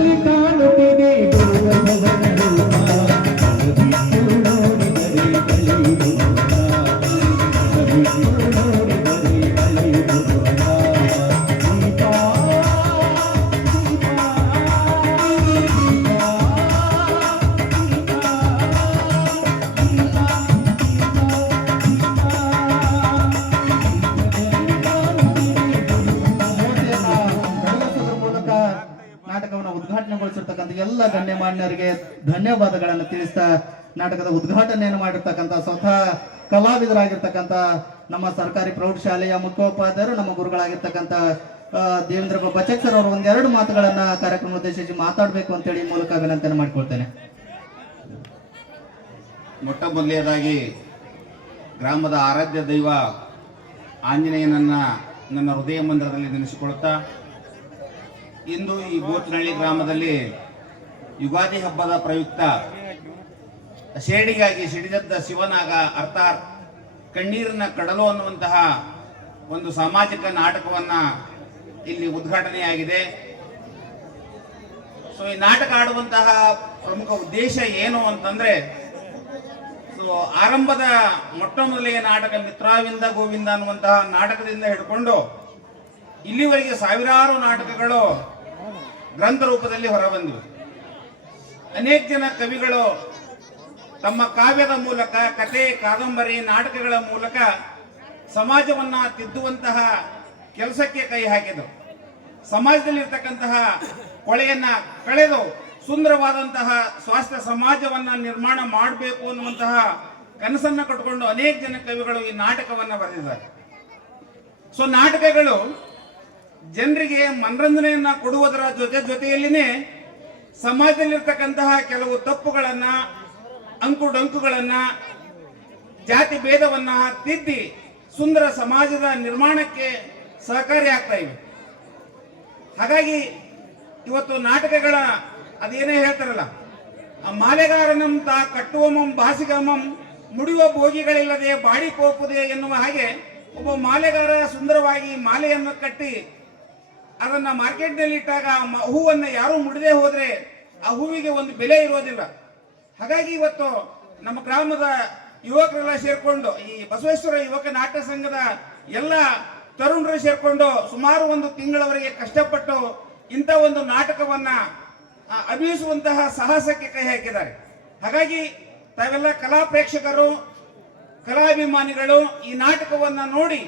ನಾಟಕವನ್ನು ಉದ್ಘಾಟನೆಗೊಳಿಸಿರ್ತಕ್ಕಂಥ ಎಲ್ಲ ಗಣ್ಯಮಾನ್ಯರಿಗೆ ಧನ್ಯವಾದಗಳನ್ನು ತಿಳಿಸ್ತಾ, ನಾಟಕದ ಉದ್ಘಾಟನೆಯನ್ನು ಮಾಡಿರ್ತಕ್ಕಂಥ ಸ್ವತಃ ಕಲಾವಿದರಾಗಿರ್ತಕ್ಕಂಥ ನಮ್ಮ ಸರ್ಕಾರಿ ಪ್ರೌಢಶಾಲೆಯ ಮುಖ್ಯೋಪಾಧ್ಯಾಯರು, ನಮ್ಮ ಗುರುಗಳಾಗಿರ್ತಕ್ಕಂಥ ದೇವೇಂದ್ರಪ್ಪ ಬಚಕ್ ಸರ್ ಅವರು ಒಂದೆರಡು ಮಾತುಗಳನ್ನ ಕಾರ್ಯಕ್ರಮ ಉದ್ದೇಶಿಸಿ ಮಾತಾಡಬೇಕು ಅಂತೇಳಿ ಈ ಮೂಲಕ ವಿನಂತಿಯನ್ನು ಮಾಡಿಕೊಳ್ತೇನೆ. ಮೊಟ್ಟ ಮೊದಲನೇದಾಗಿ ಗ್ರಾಮದ ಆರಾಧ್ಯ ದೈವ ಆಂಜನೇಯನನ್ನ ನನ್ನ ಹೃದಯ ಮಂದಿರದಲ್ಲಿ ನೆನೆಸಿಕೊಳ್ತಾ, ಇಂದು ಈ ಬೋಚನಹಳ್ಳಿ ಗ್ರಾಮದಲ್ಲಿ ಯುಗಾದಿ ಹಬ್ಬದ ಪ್ರಯುಕ್ತ ಶೇಡಿಗಾಗಿ ಸಿಡಿದದ್ದ ಶಿವನಾಗ ಅರ್ಥಾತ್ ಕಣ್ಣೀರಿನ ಕಡಲು ಅನ್ನುವಂತಹ ಒಂದು ಸಾಮಾಜಿಕ ನಾಟಕವನ್ನ ಇಲ್ಲಿ ಉದ್ಘಾಟನೆಯಾಗಿದೆ. ಸೊ ಈ ನಾಟಕ ಆಡುವಂತಹ ಪ್ರಮುಖ ಉದ್ದೇಶ ಏನು ಅಂತಂದ್ರೆ, ಆರಂಭದ ಮೊಟ್ಟ ಮೊದಲಿಗೆ ನಾಟಕ ಮಿತ್ರಾವಿಂದ ಗೋವಿಂದ ಅನ್ನುವಂತಹ ನಾಟಕದಿಂದ ಹಿಡ್ಕೊಂಡು ಇಲ್ಲಿವರೆಗೆ ಸಾವಿರಾರು ನಾಟಕಗಳು ಗ್ರಂಥ ರೂಪದಲ್ಲಿ ಹೊರಬಂದಿವೆ. ಅನೇಕ ಜನ ಕವಿಗಳು ತಮ್ಮ ಕಾವ್ಯದ ಮೂಲಕ, ಕತೆ, ಕಾದಂಬರಿ, ನಾಟಕಗಳ ಮೂಲಕ ಸಮಾಜವನ್ನ ತಿದ್ದುವಂತಹ ಕೆಲಸಕ್ಕೆ ಕೈ ಹಾಕಿದರು. ಸಮಾಜದಲ್ಲಿರ್ತಕ್ಕಂತಹ ಕೊಳೆಯನ್ನ ಕಳೆದು ಸುಂದರವಾದಂತಹ ಸ್ವಾಸ್ಥ್ಯ ಸಮಾಜವನ್ನ ನಿರ್ಮಾಣ ಮಾಡಬೇಕು ಅನ್ನುವಂತಹ ಕನಸನ್ನ ಕಟ್ಟಿಕೊಂಡು ಅನೇಕ ಜನ ಕವಿಗಳು ಈ ನಾಟಕವನ್ನ ಬರೆದಿದ್ದಾರೆ. ಸೊ ನಾಟಕಗಳು ಜನರಿಗೆ ಮನರಂಜನೆಯನ್ನ ಕೊಡುವುದರ ಜೊತೆಯಲ್ಲಿನೇ ಸಮಾಜದಲ್ಲಿರ್ತಕ್ಕಂತಹ ಕೆಲವು ತಪ್ಪುಗಳನ್ನ, ಅಂಕುಡೊಂಕುಗಳನ್ನ, ಜಾತಿ ಭೇದವನ್ನ ತಿದ್ದಿ ಸುಂದರ ಸಮಾಜದ ನಿರ್ಮಾಣಕ್ಕೆ ಸಹಕಾರಿ ಆಗ್ತಾ ಇವೆ. ಹಾಗಾಗಿ ಇವತ್ತು ನಾಟಕಗಳ ಅದೇನೇ ಹೇಳ್ತಾರಲ್ಲ, ಮಾಲೆಗಾರನಂ ತಾ ಕಟ್ಟುವಮಂ ಭಾಸಿಗಮಂ ಮುಡಿಯುವ ಭೋಗಿಗಳಿಲ್ಲದೆ ಬಾಡಿ ಕೋಪುದೆ ಎನ್ನುವ ಹಾಗೆ ಒಬ್ಬ ಮಾಲೆಗಾರ ಸುಂದರವಾಗಿ ಮಾಲೆಯನ್ನು ಕಟ್ಟಿ ಅದನ್ನ ಮಾರ್ಕೆಟ್ನಲ್ಲಿ ಇಟ್ಟಾಗ ಹೂವನ್ನು ಯಾರು ಮುಡಿದೇ ಹೋದ್ರೆ ಆ ಹೂವಿಗೆ ಒಂದು ಬೆಲೆ ಇರೋದಿಲ್ಲ. ಹಾಗಾಗಿ ಇವತ್ತು ನಮ್ಮ ಗ್ರಾಮದ ಯುವಕರೆಲ್ಲ ಸೇರ್ಕೊಂಡು, ಈ ಬಸವೇಶ್ವರ ಯುವಕ ನಾಟ್ಯ ಸಂಘದ ಎಲ್ಲ ತರುಣರು ಸೇರ್ಕೊಂಡು ಸುಮಾರು ಒಂದು ತಿಂಗಳವರೆಗೆ ಕಷ್ಟಪಟ್ಟು ಇಂಥ ಒಂದು ನಾಟಕವನ್ನ ಅಭಿನಯಿಸುವಂತಹ ಸಾಹಸಕ್ಕೆ ಕೈ ಹಾಕಿದ್ದಾರೆ. ಹಾಗಾಗಿ ತಾವೆಲ್ಲ ಕಲಾ ಪ್ರೇಕ್ಷಕರು, ಕಲಾಭಿಮಾನಿಗಳು ಈ ನಾಟಕವನ್ನ ನೋಡಿ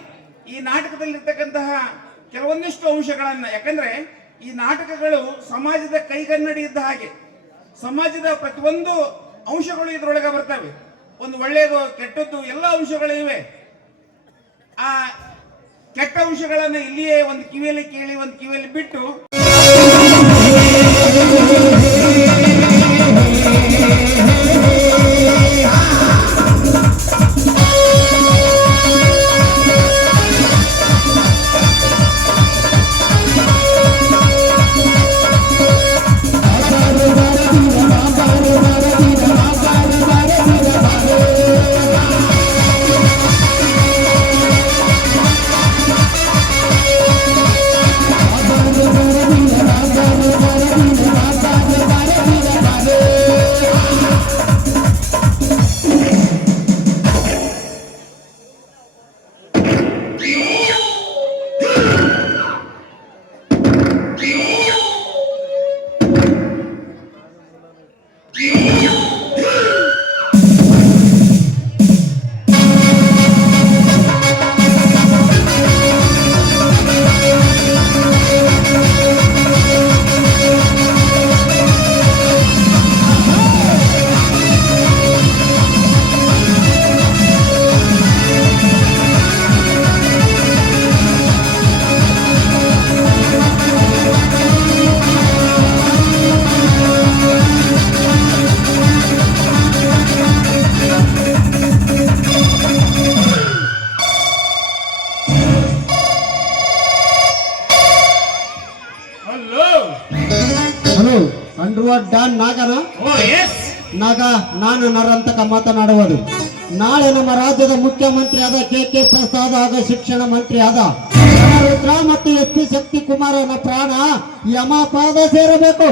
ಈ ನಾಟಕದಲ್ಲಿರ್ತಕ್ಕಂತಹ ಕೆಲವೊಂದಿಷ್ಟು ಅಂಶಗಳನ್ನ, ಯಾಕಂದ್ರೆ ಈ ನಾಟಕಗಳು ಸಮಾಜದ ಕೈಗನ್ನಡಿ ಇದ್ದ ಹಾಗೆ, ಸಮಾಜದ ಪ್ರತಿಯೊಂದು ಅಂಶಗಳು ಇದರೊಳಗೆ ಬರ್ತವೆ. ಒಂದು ಒಳ್ಳೆಯದು, ಕೆಟ್ಟದ್ದು ಎಲ್ಲ ಅಂಶಗಳು ಇವೆ. ಆ ಕೆಟ್ಟ ಅಂಶಗಳನ್ನ ಇಲ್ಲಿಯೇ ಒಂದು ಕಿವಿಯಲ್ಲಿ ಕೇಳಿ ಒಂದು ಕಿವಿಯಲ್ಲಿ ಬಿಟ್ಟು ಡಾನ್ ನಾಗನ ಓ ಎಸ್. ನಾಗ ನಾನು ನರಂತಕ ಮಾತನಾಡುವುದು. ನಾಳೆ ನಮ್ಮ ರಾಜ್ಯದ ಮುಖ್ಯಮಂತ್ರಿ ಆದ ಕೆ ಪ್ರಸಾದ್ ಹಾಗೂ ಶಿಕ್ಷಣ ಮಂತ್ರಿ ಆದ ರುದ್ರ ಮತ್ತು ಎಸ್ ಪಿ ಶಕ್ತಿ ಕುಮಾರನ ಪ್ರಾಣ ಯಮಪಾದ ಸೇರಬೇಕು.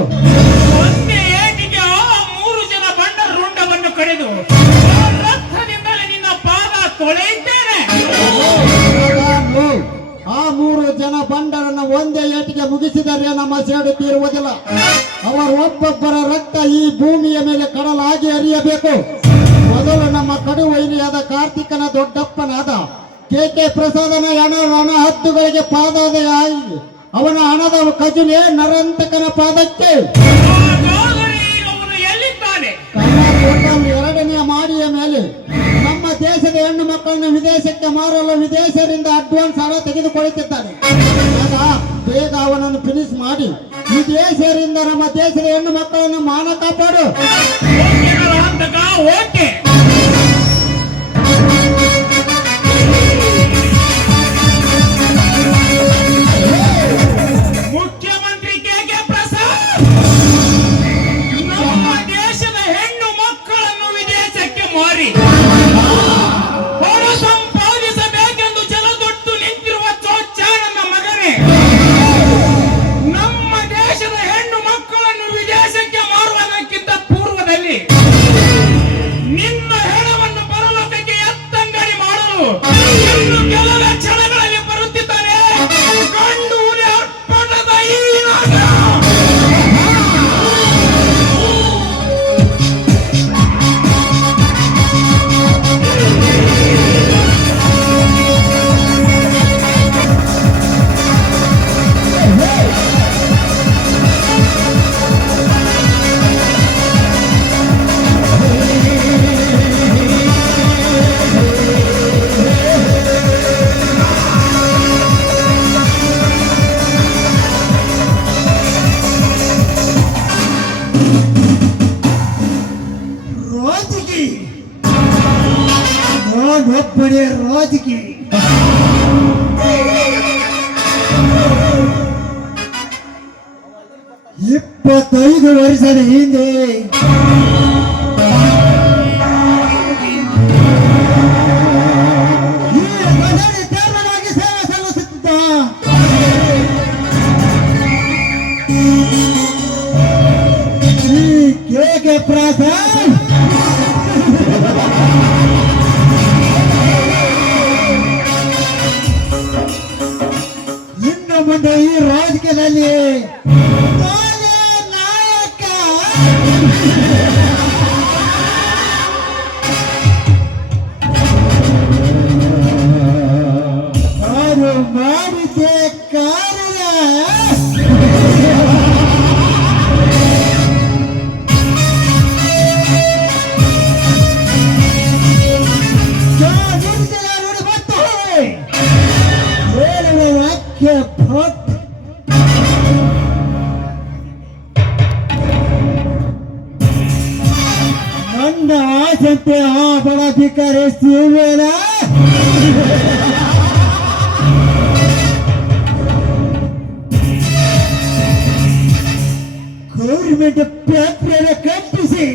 ಒಂದೇ ಏಟಿಗೆ ಆ 3 ಜನ ಬಂಡ ರುಂಡವನ್ನು ಕಡಿದು ಆ ರಕ್ತದಿಂದಲೇ ನಿನ್ನ ಪಾದ ತೊಳೆಯುತ್ತೇನೆ. ಆ 3 ಜನ ಬಂಡರನ್ನು ಒಂದೇ ಏಟಿಗೆ ಮುಗಿಸಿದರೆ ನಮ್ಮ ಸೇಡು ತೀರುವುದಿಲ್ಲ. ಅವರು ಒಬ್ಬೊಬ್ಬರ ರಕ್ತ ಈ ಭೂಮಿಯ ಮೇಲೆ ಕಡಲಾಗಿ ಹರಿಯಬೇಕು. ಮೊದಲು ನಮ್ಮ ಕಡುವೈರಿಯಾದ ಕಾರ್ತಿಕನ ದೊಡ್ಡಪ್ಪನಾದ ಕೆ ಪ್ರಸಾದನ ಹಣ ಹತ್ತುಗಳಿಗೆ ಪಾದಾದೆಯಾಗಿ ಅವನ ಹಣದ ಖಜುನೆ ನರಂತಕನ ಪಾದಕ್ಕೆ. ಹಾಗಾದರೆ ಈಗ ಅವನು ಎಲ್ಲಿದ್ದಾನೆ? ಎರಡನೆಯ ಮಾಡಿಯ ಮೇಲೆ ನಮ್ಮ ದೇಶದ ಹೆಣ್ಣು ಮಕ್ಕಳನ್ನು ವಿದೇಶಕ್ಕೆ ಮಾರಲು ವಿದೇಶದಿಂದ ಅಡ್ವಾನ್ಸ್ ಹಣ ತೆಗೆದುಕೊಳ್ಳುತ್ತಿದ್ದಾನೆ. ಆಗ ಬೇಗ ಅವನನ್ನು ಫಿನಿಶ್ ಮಾಡಿ ವಿದೇಶರಿಂದ ನಮ್ಮ ದೇಶದ ಹೆಣ್ಣು ಮಕ್ಕಳನ್ನು ಮಾನ ಕಾಪಾಡು. ಓಕೆ ನರಹಂತಕ, ಓಕೆ. ಮುಖ್ಯಮಂತ್ರಿ ಕೆ ಪ್ರಸಾದ್ ನಮ್ಮ ದೇಶದ ಹೆಣ್ಣು ಮಕ್ಕಳನ್ನು ವಿದೇಶಕ್ಕೆ ಮಾರಿ ಹೊರ ಸಂಪಾದಿಸಬೇಕೆಂದು ಜಲದೊಟ್ಟು ನಿಂತಿರುವ ಚೋಚಾನನ ಮಗನೇ, ನಮ್ಮ ದೇಶದ ಹೆಣ್ಣು ಮಕ್ಕಳನ್ನು ವಿದೇಶಕ್ಕೆ ಮಾರುವುದಕ್ಕಿಂತ ಪೂರ್ವದಲ್ಲಿ ನಿನ್ನ ಹೆಣವನ್ನು ಪರಲೋಕಕ್ಕೆ ಎತ್ತಂಗಡಿ ಮಾಡಲು ಇನ್ನು ಕೆಲವೇ ಕ್ಷಣಗಳಲ್ಲಿ ಬರುತ್ತಿದ್ದಾನೆ. ಗಂಡು ಹುಲಿ ಅರ್ಪಣದ ಈ ನಾಗ. ರಾಜಕೀಯ ನಾನೊಬ್ಬನೇ ರಾಜಕೀಯ. 25 ವರ್ಷದ ಹಿಂದೆ ಈ ಬದಲಿ ದೇವರಾಗಿ ಸೇವೆ ಸಲ್ಲಿಸುತ್ತಿದ್ದ ಈ ಕೆ ಪ್ರಸಾದ್ ಇನ್ನು ಮುಂದೆ ಈ ರಾಜಕೀಯದಲ್ಲಿ ನಾನೇ ನಾಯಕ. ನಾನು ಮಾಡಿದ್ದೆ ಕಾರ್ಯ ನೋಡಿ ಮತ್ತೆ ಹೇಳುವ ವಾಕ್ಯ ಭಟ್. ನನ್ನ ಆಸಂತೆ ಆ ಬಡ ಭಿಕಾರಿ ಸಿವೇನ ಗೌರ್ಮೆಂಟ್ ಫ್ಯಾಕ್ಟರಿಯನ್ನು ಕಟ್ಟಿಸಿ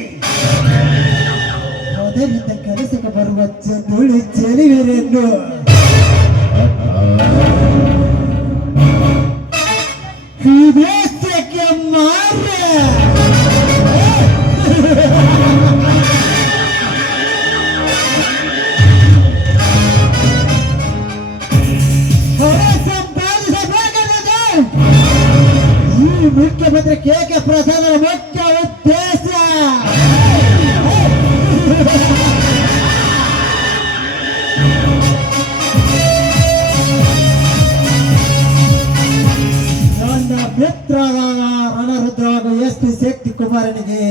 ಅದರಿಂದ ಕೆಲಸಕ್ಕೆ ಬರುವ ಜನರು ಜನವೀರನ್ನು ವಿದೇಶಕ್ಕೆ ಮಾರ ಹೊರ ಸಂಪಾದಿಸಬೇಕಾಗಿದೆ. ಈ ಮುಖ್ಯಮಂತ್ರಿ ಕೆ ಪ್ರಸಾದರ ಮುಖ್ಯ ಉದ್ದೇಶ ನನ್ನ ಮಿತ್ರರಾದ ರಣರುದ್ರ ಹಾಗೂ ಎಸ್ ಪಿ ಶಕ್ತಿ ಕುಮಾರನಿಗೆ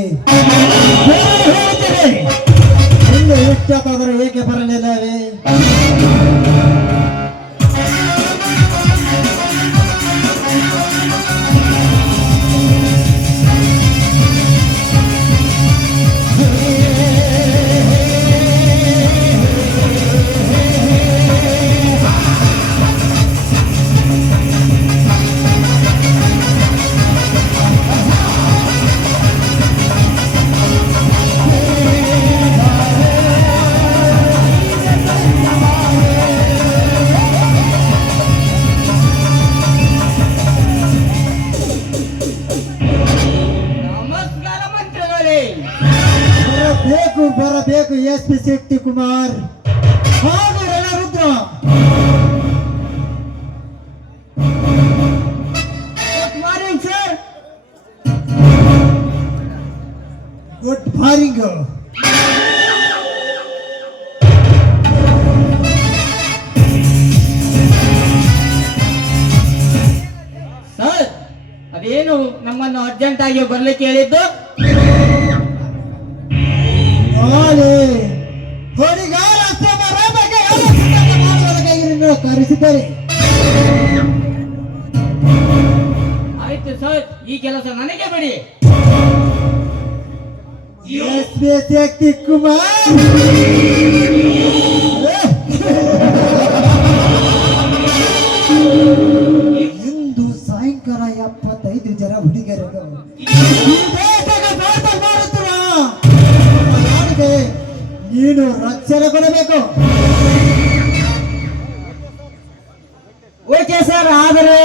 ಹೇಳ್ತೇನೆ, ಇನ್ನು ಇಷ್ಟಕ್ಕಾದರೂ ಏಕೆ ಬರಲಿಲ್ಲವೇ? ಮತ್ತು SP ಶಕ್ತಿ ಕುಮಾರ್ ಹಾಗೂ Ranarudra. Good morning sir. Good morning. Sir, ಅದೇನು ನಮ್ಮನ್ನು ಅರ್ಜೆಂಟ್ ಆಗಿ ಬರ್ಲಿಕ್ಕೆ ಹೇಳಿದ್ದು? ಹೊಡಿಗಾಲ ಸಮಾರಂಭಕ್ಕೆ ಮಾಡುವುದಕ್ಕಾಗಿ ನಿನ್ನನ್ನು ಕರೆಸಿದ್ದಾರೆ. ಆಯ್ತು ಸರ್, ಈ ಕೆಲಸ ನನಗೆ ಬಿಡಿ. SP ಶಕ್ತಿ ಕುಮಾರ್ ಇಂದು ಸಾಯಂಕಾಲ 75 ಜನ ಹುಡುಗರಿಗೆ ಮಾಡುತ್ತಿರುವ ನಾಡಿಗೆ ನೀನು ರಕ್ಷಣೆ ಕೊಡಬೇಕು. ಓಕೆ ಸರ್, ಆದರೆ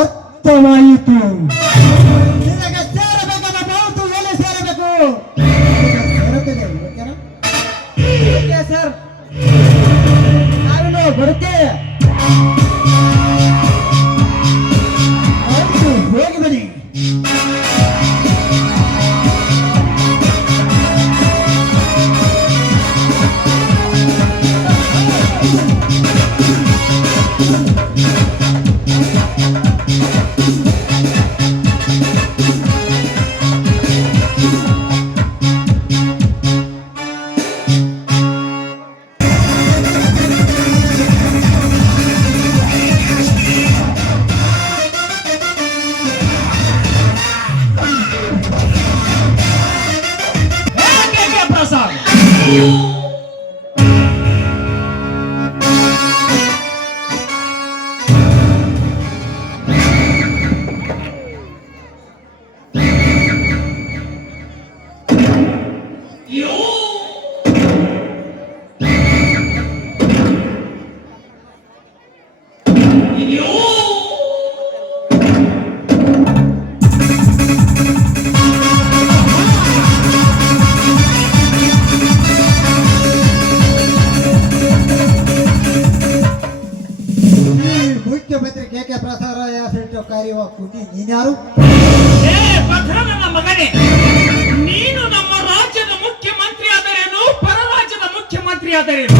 ಅರ್ಥವಾಯಿತು. ನಿನಗೆ ಸೇರಬೇಕಾದ ಬಾವುಟು ಎಲ್ಲಿ ಸೇರಬೇಕು? ಸೇರುತ್ತದೆ, ಓಕೆನಾ? ಓಕೆ ಸರ್, ನಾವಿನ್ನು ಬರುತ್ತೇವೆ. ಆಯ್ತು, ಹೋಗಿ ಬನ್ನಿ. KK ಪ್ರಸಾದ್, ಮುಖ್ಯಮಂತ್ರಿ KK ಪ್ರಸಾದ ಕಾರ್ಯವಾಗ್ತೀನಿ. ನೀನ್ಯಾರು? ಏ ಬಕ್ರನ ಮಗನೇ, ನೀನು ನಮ್ಮ ರಾಜ್ಯದ ಮುಖ್ಯಮಂತ್ರಿ ಆದರೇನು, ಪರ ರಾಜ್ಯದ ಮುಖ್ಯಮಂತ್ರಿ ಆದರೇನು?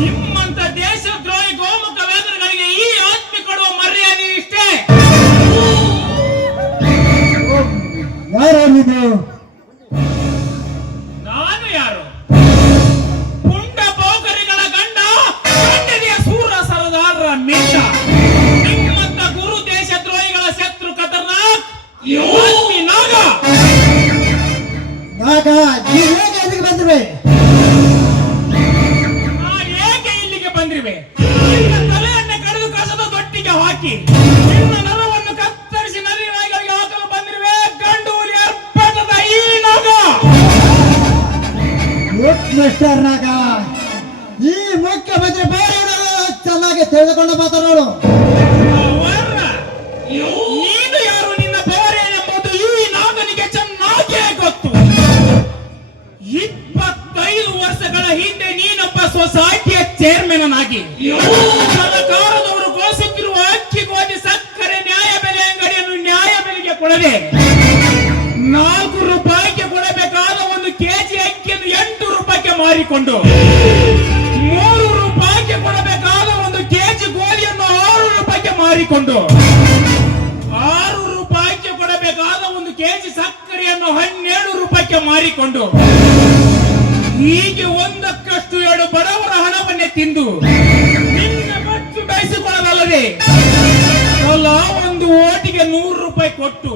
ನಿಮ್ಮಂತ ದೇಶದ್ರೋಹಿ ಗೋಮುಖ ವೇದನೆಗಳಿಗೆ ಈ ಆತ್ಮಿ ಕೊಡುವ ಮರ್ಯಾದೆ ಇಷ್ಟೇ. ಯಾರು ನೀನು? ನಾನು ಯಾರು? ಪುಂಡ ಪೋಖರಿಗಳ ಗಂಡ, ಖಂಡನೆಯ ಸೂರ ಸರದಾರರ ಮಿತ್ರ. ನಿಮ್ಮಂತ ಗುರು ದೇಶದ್ರೋಹಿಗಳ ಶತ್ರು ಖತರ್ನಾಕ್ ಈ ಆತ್ಮಿ ನಾಗ. ನಾಗ, ನೀವು ಹೇಗೆ ಇಲ್ಲಿಗೆ ಬಂದ್ರಿ? ನಾನು ಏಕೆ ಇಲ್ಲಿಗೆ ಬಂದಿರುವೆ? ನಿನ್ನ ತಲೆಯನ್ನ ಕಡಿದು ಕಸದ ತೊಟ್ಟಿಗೆ ಹಾಕಿ ನಿನ್ನ ನರವನ್ನು ಕತ್ತರಿಸಿ ನರಿ ನಾಯಿಗಳಿಗೆ ಹಾಕಲು ಬಂದಿರುವೆ. ಗಂಡು ಹುಲಿ ಅರ್ಪಟದ ಈ ನಾಗ. ಮಿಸ್ಟರ್ ನಾಗ, ಈ ಮುಖ್ಯಮಂತ್ರಿ ಬೇರೆ ಚೆನ್ನಾಗಿ ತಿಳಿದುಕೊಂಡು ಮಾತನಾಡು. ಅವರ ನೀನು ಯಾರು, ನಿನ್ನ ಪವರ್ ಎಂಬುದು ಈ ನಾಗನಿಗೆ ಚೆನ್ನಾಗೇ ಗೊತ್ತು. 25 ವರ್ಷಗಳ ಹಿಂದೆ ನೀನೊಬ್ಬ ಸೊಸೈಟಿಯ ಚೇರ್ಮನ್ ಆಗಿ ಸರ್ಕಾರದವರು ಘೋಷಿಸಿರುವ ಅಕ್ಕಿ ಗೋಧಿ ಸಕ್ಕರೆ ನ್ಯಾಯ ಬೆಲೆ ಅಂಗಡಿಯನ್ನು ನ್ಯಾಯ ಬೆಲೆಗೆ ಕೊಡದೆ 4 ರೂಪಾಯಿಗೆ ಕೊಡಬೇಕಾದ 1 ಕೆಜಿ ಅಕ್ಕಿಯನ್ನು 8 ರೂಪಾಯಿಗೆ ಮಾರಿಕೊಂಡು 3 ರೂಪಾಯಿಗೆ ಕೊಡಬೇಕಾದ 1 ಕೆಜಿ ಗೋಧಿಯನ್ನು 6 ರೂಪಾಯಿಗೆ ಮಾರಿಕೊಂಡು 6 ರೂಪಾಯಿಗೆ ಕೊಡಬೇಕಾದ 1 ಕೆಜಿ ಸಕ್ಕರೆಯನ್ನು 12 ರೂಪಾಯಿಗೆ ಮಾರಿಕೊಂಡು ಹೀಗೆ ಒಂದಕ್ಕಷ್ಟು 2 ಬಡವರ ಹಣವನ್ನೇ ತಿಂದು ನಿನ್ನ ಮಚ್ಚು ಬಯಸಿಕೊಳ್ಳದಲ್ಲದೆ ಒಂದು ಓಟಿಗೆ 100 ರೂಪಾಯಿ ಕೊಟ್ಟು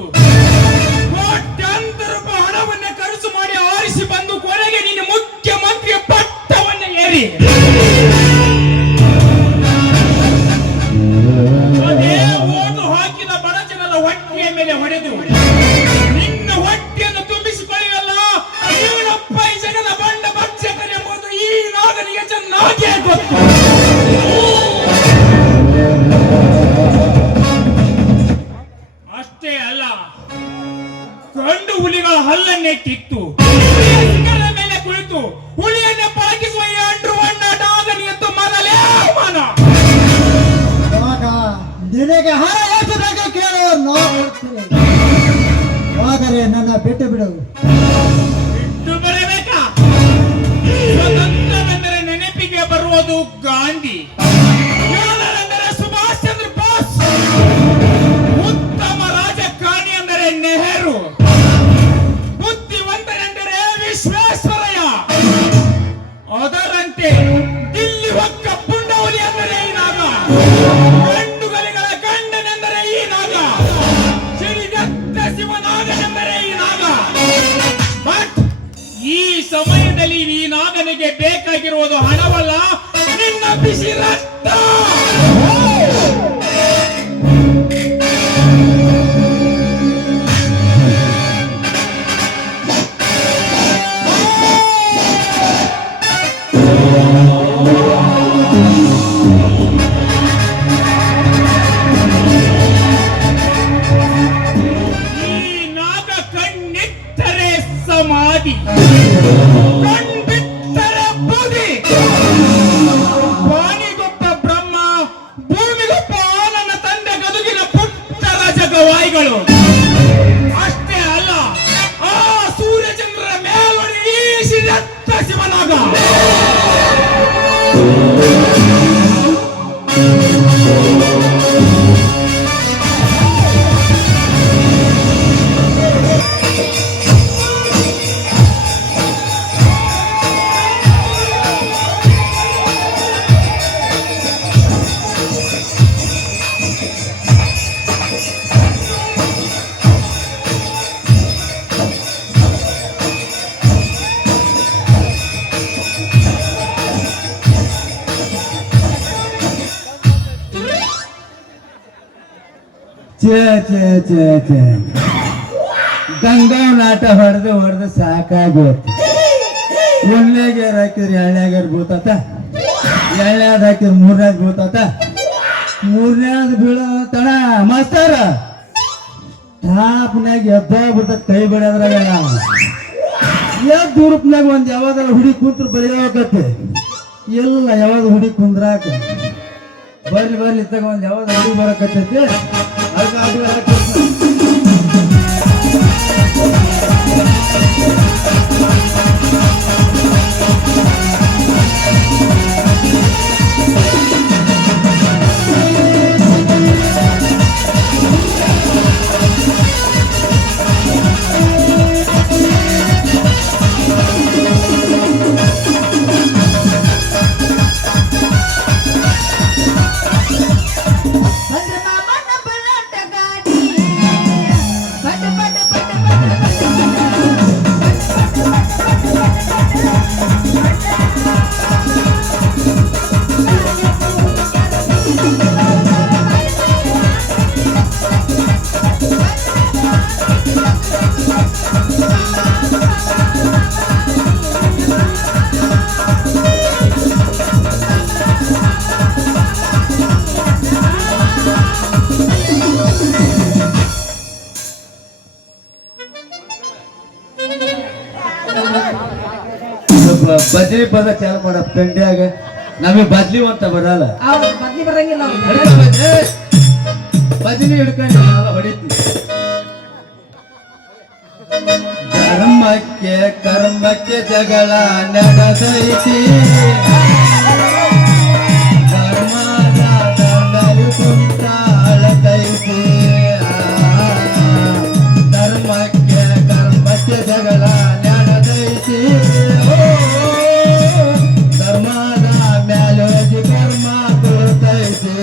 ಕೋಟ್ಯಾಂತರ ರೂಪಾಯಿ ಹಣವನ್ನೇ ಖರ್ಚು ಮಾಡಿ ಆರಿಸಿ ಬಂದು ಕೊನೆಗೆ ನಿನ್ನ ಮುಖ್ಯಮಂತ್ರಿಯ ಪಟ್ಟವನ್ನೇ ಏರಿ ಅದೇ ಓಟು ಹಾಕಿದ ಬಡ ಜನರ ಹೊಟ್ಟೆಯ ಮೇಲೆ ಹೊಡೆದು ನಿನ್ನ ಹೊಟ್ಟೆಯನ್ನು ತುಂಬಿಸಿಕೊಳ್ಳಲ್ಲ. ಇವನಪ್ಪ ಈ ಜಗದ ಬಂಡ ಭಕ್ಷಕನೆಂಬುದು ಈ ನಾಗನಿಗೆ ಚೆನ್ನಾಗಿ ಗೊತ್ತು. ಅಷ್ಟೇ ಅಲ್ಲ, ಗಂಡು ಹುಲಿಗಳ ಹಲ್ಲನ್ನೇ ಕಿತ್ತು ನಿನಗೆ ಹಣ ಎಷ್ಟು ಬೇಕು ಕೇಳು, ನೋಡ್ತೀನಿ. ಆದರೆ ನನ್ನ ಬಿಟ್ಟು ಬಿಡು. ಬಿಟ್ಟು ಬರಬೇಕಾ? ಸ್ವತಂತ್ರವೆಂದರೆ ನೆನಪಿಗೆ ಬರುವುದು ಗಾಂಧಿ, ಯೋಧರೆಂದರೆ ಸುಭಾಷ್ ಚಂದ್ರ ಬೋಸ್, ಉತ್ತಮ ರಾಜಕಾರಣಿ ಅಂದರೆ ನೆಹರು, ಬುದ್ಧಿವಂತನೆಂದರೆ ವಿಶ್ವೇಶ್ವರಯ್ಯ, ಅದರಂತೆ ದಿಲ್ಲಿ ಹೊಕ್ಕ ಪುಂಡವಲಿ ಅಂದರೆ ಈ ನಾಗ, ಗಂಡುಗಲಿಗಳ ಗಂಡನೆಂದರೆ ಈ ನಾಗ, ಸಿರಿಗತ್ತ ಶಿವನಾಗನೆಂದರೆ ಈ ನಾಗ. ಬಟ್ ಈ ಸಮಯದಲ್ಲಿ ಈ ನಾಗನಿಗೆ ಬೇಕಾಗಿರುವುದು ಹಣವಲ್ಲ, ನಿನ್ನ ಬಿಸಿ ರಕ್ತ. ಈ ನಾಗ ಕಣ್ಣಿಟ್ಟರೆ ಸಮಾಧಿ, ಕಣ್ಬಿಟ್ಟರೆ ಬೂದಿ. ಬಾನಿಗೊಬ್ಬ ಬ್ರಹ್ಮ, ಭೂಮಿಗೊಬ್ಬ ನನ್ನ ತಂದೆ ಗದುಗಿನ ಪುಟ್ಟ ರಾಜಗವಾಯಿಗಳು. ಅಷ್ಟೇ ಅಲ್ಲ, ಆ ಸೂರ್ಯಚಂದ್ರರ ಮೇಲೊಡಿ ಈ ಶಿರತ್ತ ಶಿವನಾಗ. ಗಂಗಾ ನಾಟ ಹೊಡೆದು ಸಾಕಾಗೋತು. ಒಂದ್ನೇಗ್ಯಾರ ಹಾಕಿದ್ರೆ ಎಳ್ಳ್ಯಾಗಾರ ಬೀಳ್ತಾತ, ಎಳ್ಳ್ಯಾದ ಹಾಕಿದ್ರೆ ಮೂರನೇದ್ ಬೀಳ್ತಾತ, ಮೂರನೇದ್ ಬೀಳೋ ತಡ ಮಾಸ್ತಾರ ಟಾಪ್ನಾಗ ಎದ್ದಾಗ್ಬಿಡ್ತ ಕೈ ಬಡಿಯೋದ್ರಾಗ ನಾವು ಎದ್ದು ಹುಡುಪ್ನಾಗ ಒಂದ್ ಯಾವ್ದಾರ ಹುಡಿ ಕುಂತ್ರ ಬರೆಯೋಕತ್ತೆ ಎಲ್ಲ ಯಾವ್ದು ಹುಡಿ ಕುಂದ್ರಾಕ ಬರ್ಲಿ ಇತ್ತಾಗ ಒಂದ್ ಯಾವ್ದು ಹುಡಿ ಬರಕತ್ತೈತಿ. ಬದ್ಲಿ ಪದ ಚಾಲು ಮಾಡ ಪೆಂಡ್ಯಾಗ ನಮಗೆ ಬದ್ಲಿ ಅಂತ ಬರಲ್ಲ, ಬದ್ಲಿ ಬರಂಗಿಲ್ಲ. ಬದ್ಲಿ ಹಿಡ್ಕೊಂಡು ಹೊಡಿತೀವಿ. ಕರ್ಮಕ್ಕೆ ಜಗಳ ನಡೆದೈತಿ, ಧರ್ಮದ ದಂಡಲು ಕುಂತಾಳತೈತಿ. ಕರ್ಮಕ್ಕೆ ಜಗಳ ನಡೆದೈತಿ, ಧರ್ಮದ ಮ್ಯಾಲೆ ಕರ್ಮ ಕೊಡ್ತೈತಿ.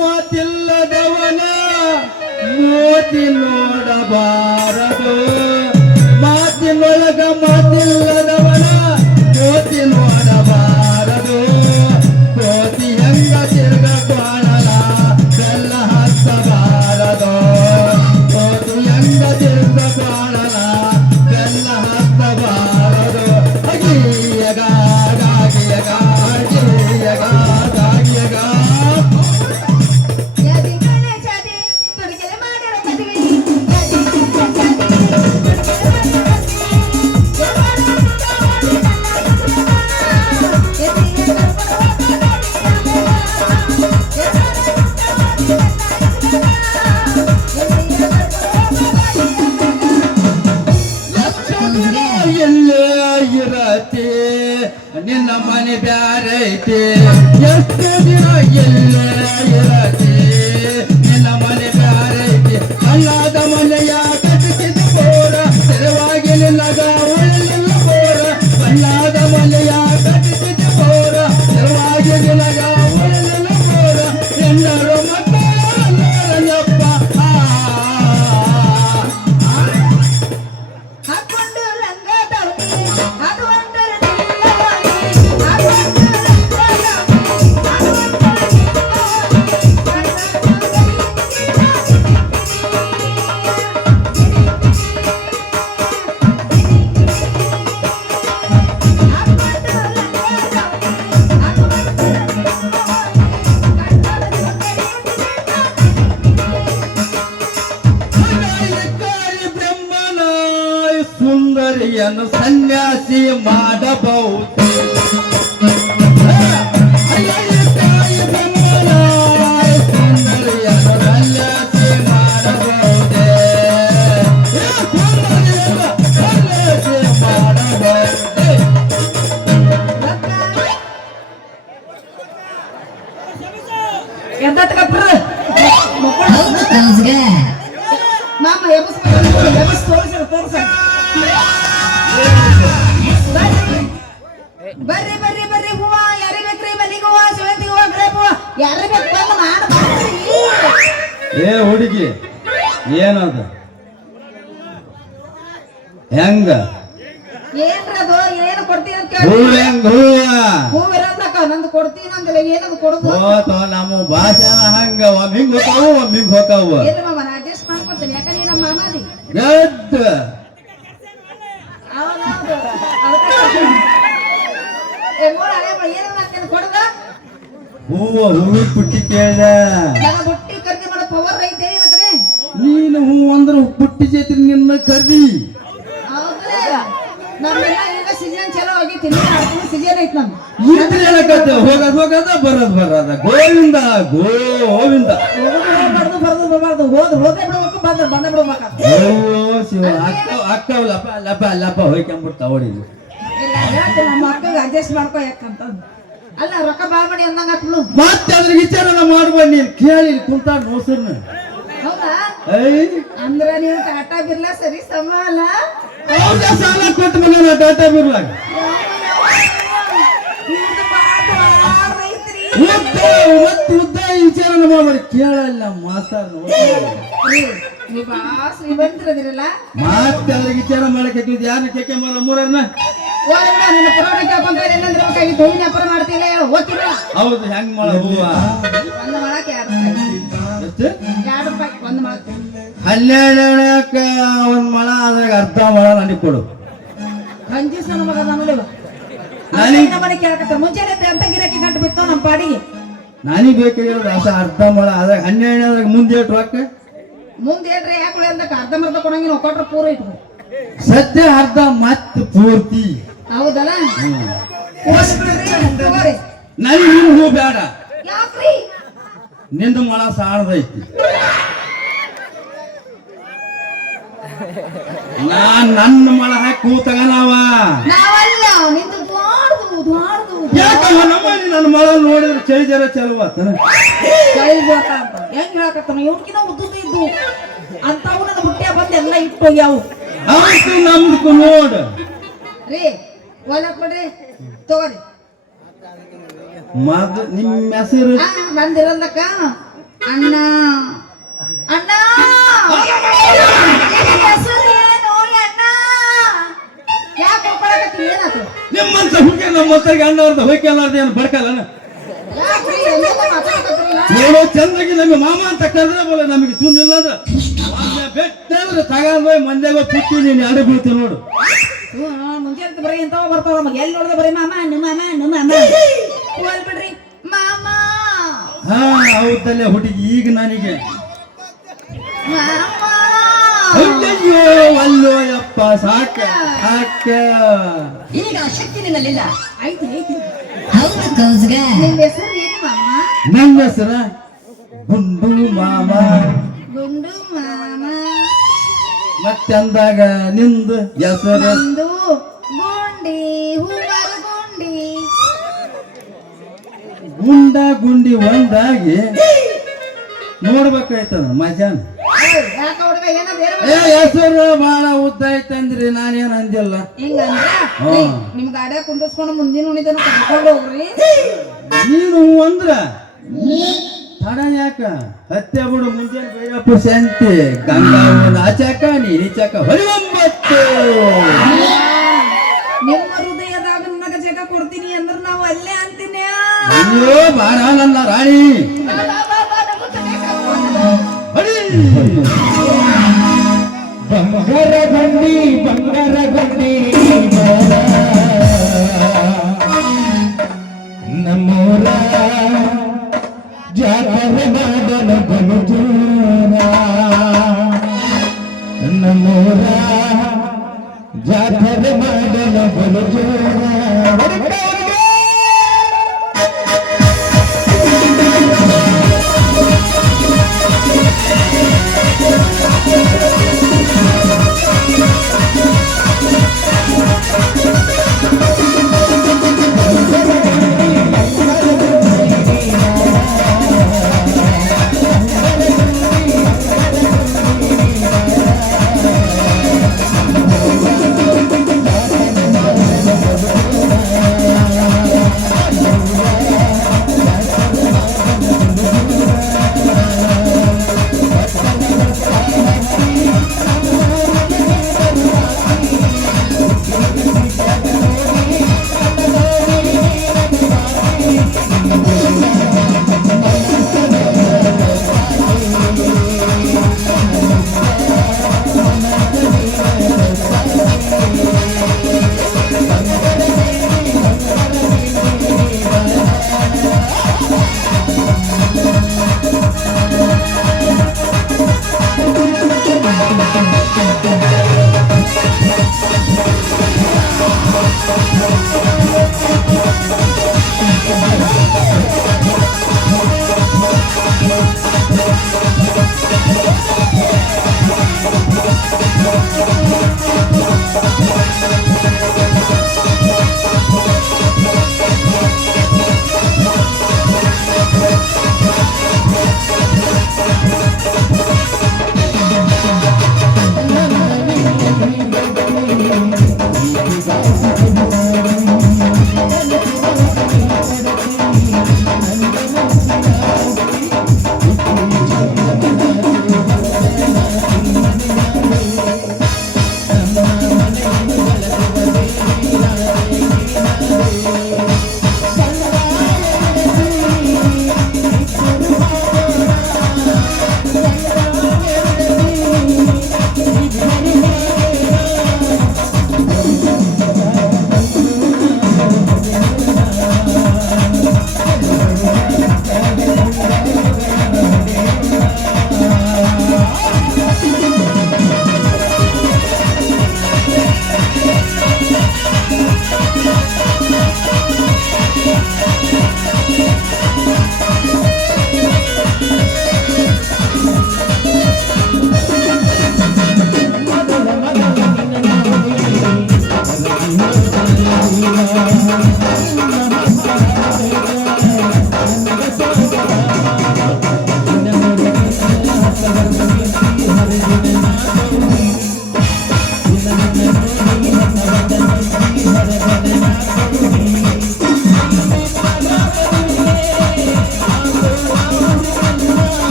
ಮಾತಿಲ್ಲದವನ ಮೋತಿ ನೋಡಬಾರದು, ಮಾತಿನೊಳಗ ಮಾತಿಲ್ಲದವನ ಮೋತಿ ನೋಡಬಾರದು. ಕೋತಿಯ ಎಲ್ಲ ಇರತಿ ನಿನ್ನ ಮನೆ ಬ್ಯಾರೈತಿ ಎಷ್ಟು ದಿನ ಎಲ್ಲ ಇರತಿ ನಿನ್ನ ಮನೆ ಬ್ಯಾರೈತಿ ಅಲ್ಲಾದ ಮನೆಯ ಕಟ್ಟಿಸಿದ ಬೋರ ತೆರವಾಗಿ ನಿನ್ನಗ ಉಳಿಲಿಲ್ಲ ಬೋರ ಅಲ್ಲಾದ ಮನೆಯ ಕಟ್ಟಿಸಿದ ಬೋರ ತೆರವಾಗಿ ನಿನಗ ಉಳಿಲಿಲ್ಲ ಬೋರ ಎಲ್ಲರೂ ಮಕ್ಕಳಪ್ಪ ಹಾಕೊಂಡು ಲಂಗ ದೌಡಿ ಅದು ಒಂದರ ನಿಲ್ಲವಾಗಿ ಹಾಕೊಂಡು ಲಂಗ ದೌಡಿ ಬ್ರಹ್ಮನ ಸುಂದರಿಯನ್ನು ಸನ್ಯಾಸಿ ಮಾಡಬಹುದು ಬ್ರಹ್ಮನ ಸುಂದರಿಯನ್ನು ಸನ್ಯಾಸಿ ಮಾಡಬಹುದೇ ಸುಂದರಿಯನ್ನು ಸನ್ಯಾಸಿ ಮಾಡಬಹುದೇ ಎಂತ ಕಪ್ರ ಮಾಮ ಎಬಸ್ ತೋರಿಸ ಬರ್ರಿ ಬರ್ರಿ ಬರ್ರಿ ಹೂವ ಯಾರಿಗೆ ಬೇಕ್ರಿ ಮಲ್ಲಿಗೆ ಹೂವ ಸೇವಂತಿ ಹೂವ ಗ್ರೇಪ್ ಹೂವ ಯಾರಿಗೆ ಬೇಕು ಬಂದು ಮಾಡ್ರಿ ಏ ಹುಡುಗಿ ಏನದು ಹೆಂಗ ಏನ್ರದು ಏನು ಕೊಡ್ತೀನಿ ಅಂತ ಹೂ ಕೇಳಿ ಹೆಂಗ ಹೂವ ಹೂವಿರಂದಕ್ಕ ನಂದು ಕೊಡ್ತೀನಿ ಅಂದಿಲ್ಲ ಏನದು ಕೊಡುದು ಹೋತ ನಮ್ಮ ಭಾಷೆನ ಹಂಗ ಒಮ್ಮೆ ಹಿಂಗ್ ಹೋತಾವು ಒಮ್ಮೆ ಹಿಂಗ್ ಹೋತಾವು ಇಲ್ಲ ಮಾಮ ನಾ ಅಡ್ಜಸ್ಟ್ ಮಾಡ್ಕೊತೀನಿ ಯಾಕಂದ್ರೆ ನಮ್ಮ ಮಾಮಾದಿ ಗಡ್ ಹೌದೌದು ಅದಕ್ಕೆ ಏ ಮೋಳ ಹಳೆ ಮೋಳ ಏನು ಹಾಕ್ತೇನೆ ಕೊಡುದ ಹೂವಿನ ಪುಟ್ಟಿ ಕೇಳ ನನ್ನ ಬುಟ್ಟಿ ಖರೀದಿ ಮಾಡೋ ಪವರ್ ಐತೆ ಇವತ್ತೇ ನೀನು ಹೂ ಅಂದ್ರೆ ಪುಟ್ಟಿ ಜೊತೆ ನಿನ್ನ ಕರಿ ಹೌದ್ರಿ ನಮ್ಮೆಲ್ಲ ಈಗ ಸೀಸನ್ ಚಲೋ ಆಗೈತಿ ಸೀಸನ್ ಐತಿ ನಮ್ದು ಇದ್ರೆ ಹೇಳಕತ್ತೆ ಹೋಗದ ಬರೋದ ಗೋವಿಂದ ಗೋವಿಂದ ಹೋಗ್ಬಾರ್ದು ಬರೋದು ಬರಬಾರ್ದು ಹೋದೇ ಬಿಡ್ಬೇಕು ಬಂದ ಬಿಡ್ಬೇಕು ಅಯ್ಯೋ ಶಿವ ಅಕ್ಕ ಲಪ ಹೋಯ್ಕೊಂಡ್ಬಿಡ್ತಾವ ಹೊಡಿದು ಇಲ್ಲ ಹೇಳ್ತೀನಿ ನಮ್ಮ ಅಕ್ಕಗೆ ಅಡ್ಜಸ್ಟ್ ಮಾಡ್ಕೋ ಯಾಕಂತಂದು ಅಲ್ಲ ರೊಕ್ಕ ಬಾಳ್ಬಡಿ ಅಂದಂಗ ಆತ್ಲು ಮತ್ತೆ ಅದ್ರ ವಿಚಾರನ ಮಾಡ್ಬೇಡಿ ನೀನ್ ಕೇಳಿ ಕುಂತಾಡ್ ನೋಸರ್ನ ಹೌದಾ ಐ ಅಂದ್ರ ನೀವು ಟಾಟಾ ಬಿರ್ಲಾ ಸರಿ ಸಮ ಅಲ್ಲ ಅವ್ರ ಸಾಲ ಕೊಟ್ಟು ಮಗನ ಟಾಟಾ ಬಿರ್ಲಾಗ ಇವ್ರ್ದು ಬಾಳ್ ಐತ್ರಿ ಉದ್ದ ಈ ವಿಚಾರನ ಮಾಡ್ಬೇಡಿ ಕೇಳಲ್ಲ ಮಾಸ್ತಾರ ನೀವು ಬಾ ಶ್ರೀಮಂತರದಿರಲ್ಲ ಮತ್ತೆ ಅದ್ರ ವಿಚಾರ ಮಾಡಕ್ಕೆ ಯಾರನ್ನ ಕೇಕೆ ಮಾಡ ಮೂರನ್ನ ಓದಮ್ಮ ನಿನ್ನ ಪುರಾಣ ಕೇಳ್ಕೊಂತ ಏನಂದ್ರೆ ಬೇಕಾಗಿತ್ತು ಹೂವಿನ ವ್ಯಾಪಾರ ಮಾಡ್ತಿಲ್ಲ ಹೇಳು ಓದ್ತಿಲ್ಲ ಹೌದು ಹೆಂಗ್ ಮಾಡ ಹೂವ ಒಂದು ಮಾಡಕ್ಕೆ 2 ರೂಪಾಯಿ ಎಷ್ಟು 2 ರೂಪಾಯಿ ಒಂದು ಮಾಡಕ್ಕೆ 12 ಒಂದ್ ಮಳ ಅದ್ರಾಗ ಅರ್ಧ ಮಳ ನನಗೆ ಕೊಡು ಕಂಜೂಸ್ ನನ್ನ ಮಗ ನಾನು ನಮ್ಮನೆ ಕೇಳಕತ್ತ ಮುಂಚೆನೆ ಅಂತ ಗಿರಾಕಿ ಗಂಟು ಬಿತ್ತು ನಮ್ಮ ಪಾಡಿಗೆ ನನಗೆ ಬೇಕಾಗಿರೋದು ಅರ್ಧ ಮಳ ಅದ್ರಾಗ 12 ಅದ್ರಾಗ ಮುಂದೆ ಎಷ್ಟು ರೊಕ್ಕ ಮುಂದೆ ಹೇಳ್ರಿ ಯಾಕೆ ಅಂದಕ್ಕೆ ಅರ್ಧಂಬರ್ಧ ಕೊಡಂಗಿನ ಕೊಟ್ರೆ ಪೂರ ಇಟ್ಕೊ ಸದ್ಯ ಅರ್ಧ ಮತ್ತೆ ಪೂರ್ತಿ ಹೌದಲ್ಲ ತಗೋರಿ ನನಗೆ ನಿನ್ ಹೂ ಬೇಡ ಯಾಕ್ರಿ ನಿಂದು ಮಳ ಸಾಣದೈತಿ ನನ್ನ ಮಳ ಹಾಕಿ ಹೂ ತಗನವ ನಾವಲ್ಲ ನಿಂದು ದ್ವಾಡ್ದು ಯಾಕಮ್ಮ ನಮ್ಮಲ್ಲಿ ನನ್ನ ಮಳ ನೋಡಿದ್ರೆ ಚಳಿ ಜರ ಚಲೋ ಆತನ ಕೈಬೋಟ ಅಂತ ಹೆಂಗ್ ಹೇಳಕತ್ತಾನ ಇವ್ಕಿನ ಉದ್ದುದು ಇದ್ದು ಅಂತವು ನನ್ನ ಮುಟ್ಟ್ಯಾ ಬಂದು ಎಲ್ಲ ಇಟ್ಟು ಹೋಗ್ಯಾವು ಅವತ್ತು ನಮ್ದು ನೋಡು ರೀ ಒಲಕ್ ಬಿಡ್ರಿ ತಗೋರಿ ಮದ್ ನಿಮ್ಮ ಹೆಸರು ಬಂದಿರಲ್ಲಕ್ಕ ಅಣ್ಣ ಅಣ್ಣ ಹೆಸರು ಏನು ಅಣ್ಣ ಯಾಕೆ ಹೋಗ್ಕೊಳಕತ್ತಿ ಏನಾಯ್ತು ನಿಮ್ಮಂತ ಹುಡುಗಿ ನಮ್ಮ ಮಕ್ಕಳಿಗೆ ಅಣ್ಣವ್ರದ್ದು ಹೋಯ್ಕೆಲ್ಲಾರ್ದು ಏನು ಬಡ್ಕಲ್ಲ ಯಾಕ್ರಿ ಎಲ್ಲೆಲ್ಲ ಮಾತಾಡಕತ್ತಿರಲ್ಲ ನೋಡೋ ಚಂದಾಗಿ ನಮಗೆ ಮಾಮ ಅಂತ ಕರೆದ್ರೆ ಬೋಲ ನಮಗೆ ಸುಮ್ಮನಿಲ್ಲ ಅಂದ್ರೆ ಬೆಟ್ಟಂದ್ರೆ ತಗೊಂಡ್ ಮಂದ್ಯಾಗ ಪುಟ್ಟಿ ನೀನು ಎರಡು ಬೀಳ್ತೀವಿ ನೋಡು ಮುಂಚೆ ಬರೀ ಇಂಥವ ಬರ್ತಾವ ನಮಗೆ ಎಲ್ಲಿ ನೋಡಿದ್ರೆ ಬರೀ ಮಾಮ ನಿಮ್ಮ ಹೋಲ್ ಬಿಡ್ರಿ ಮಾಮ ಹಾ ಹೌದಲ್ಲೇ ಹುಡುಗಿ ಈಗ ನನಗೆ ಮಾಮ ಅಯ್ಯಯ್ಯೋ ಅಲ್ಲೋ ಯಪ್ಪ ಸಾಕ ಸಾಕ ಈಗ ಶಕ್ತಿ ನಿನ್ನಲ್ಲಿಲ್ಲ ಐತಿ ಐತಿ ಹೌದು ಕೌಸ್ಗ ನಿನ್ನ ಹೆಸರು ಏನು ಮಾಮ ನನ್ನ ಹೆಸರ ಗುಂಡು ಮಾಮ ಗುಂಡು ಮಾಮ ಮತ್ತೆ ಅಂದಾಗ ನಿಂದು ಹೆಸರು ನಮ್ದು ಗುಂಡಿ ಹೂವಾರ ಗುಂಡಿ. ಗುಂಡ ಗುಂಡಿ ಒಂದಾಗಿ ನೋಡ್ಬೇಕಾಯ್ತದ ಮಜಾನ್. ಯಾಕ ಹುಡುಗ ಏನದ ಹೆಸರು ಬಹಳ ಉದ್ದ ಐತಂದ್ರಿ ನಾನೇನ್ ಅಂದಿಲ್ಲ. ಹಿಂಗಂದ್ರ ನಿಮ್ ಗಾಡ್ಯಾಗ ಕುಂದರ್ಸ್ಕೊಂಡು ಮುಂದಿನ ಉಣಿದನು ಕರ್ಕೊಂಡು ಹೋಗ್ರಿ. ನೀನು ಅಂದ್ರ ತಡ ಯಾಕ ಹತ್ಯೆ ಬಿಡು ಮುಂಜಾನೆ ಬೈರಪ್ಪ ಶಾಂತಿ ಗಂಗಾವನ ಆಚಾಕ ನೀಚಾಕ ಹೊರೊಂಬತ್ತು. ನಿಮ್ಮ ಹೃದಯದಾಗ ನನಗ ಜಗ ಕೊಡ್ತೀನಿ ಅಂದ್ರ ನಾವು ಅಲ್ಲೇ ಅಂತೀನಿ. ಅಯ್ಯೋ ಬಾರ ನನ್ನ ರಾಣಿ ಬಂಗಾರ ಗಂಡಿ ಬಂಗಾರ ಗಂಡಿ ನಮ್ಮೂರ ಜಾತ್ರೆ ಮಾಡಲ ಬಲುಜೂರ ನಮ್ಮೂರ ಜಾತ್ರೆ ಮಾಡಲ ಬಲುಜೂರ.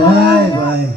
ಬಾಯ್ ಬಾಯ್.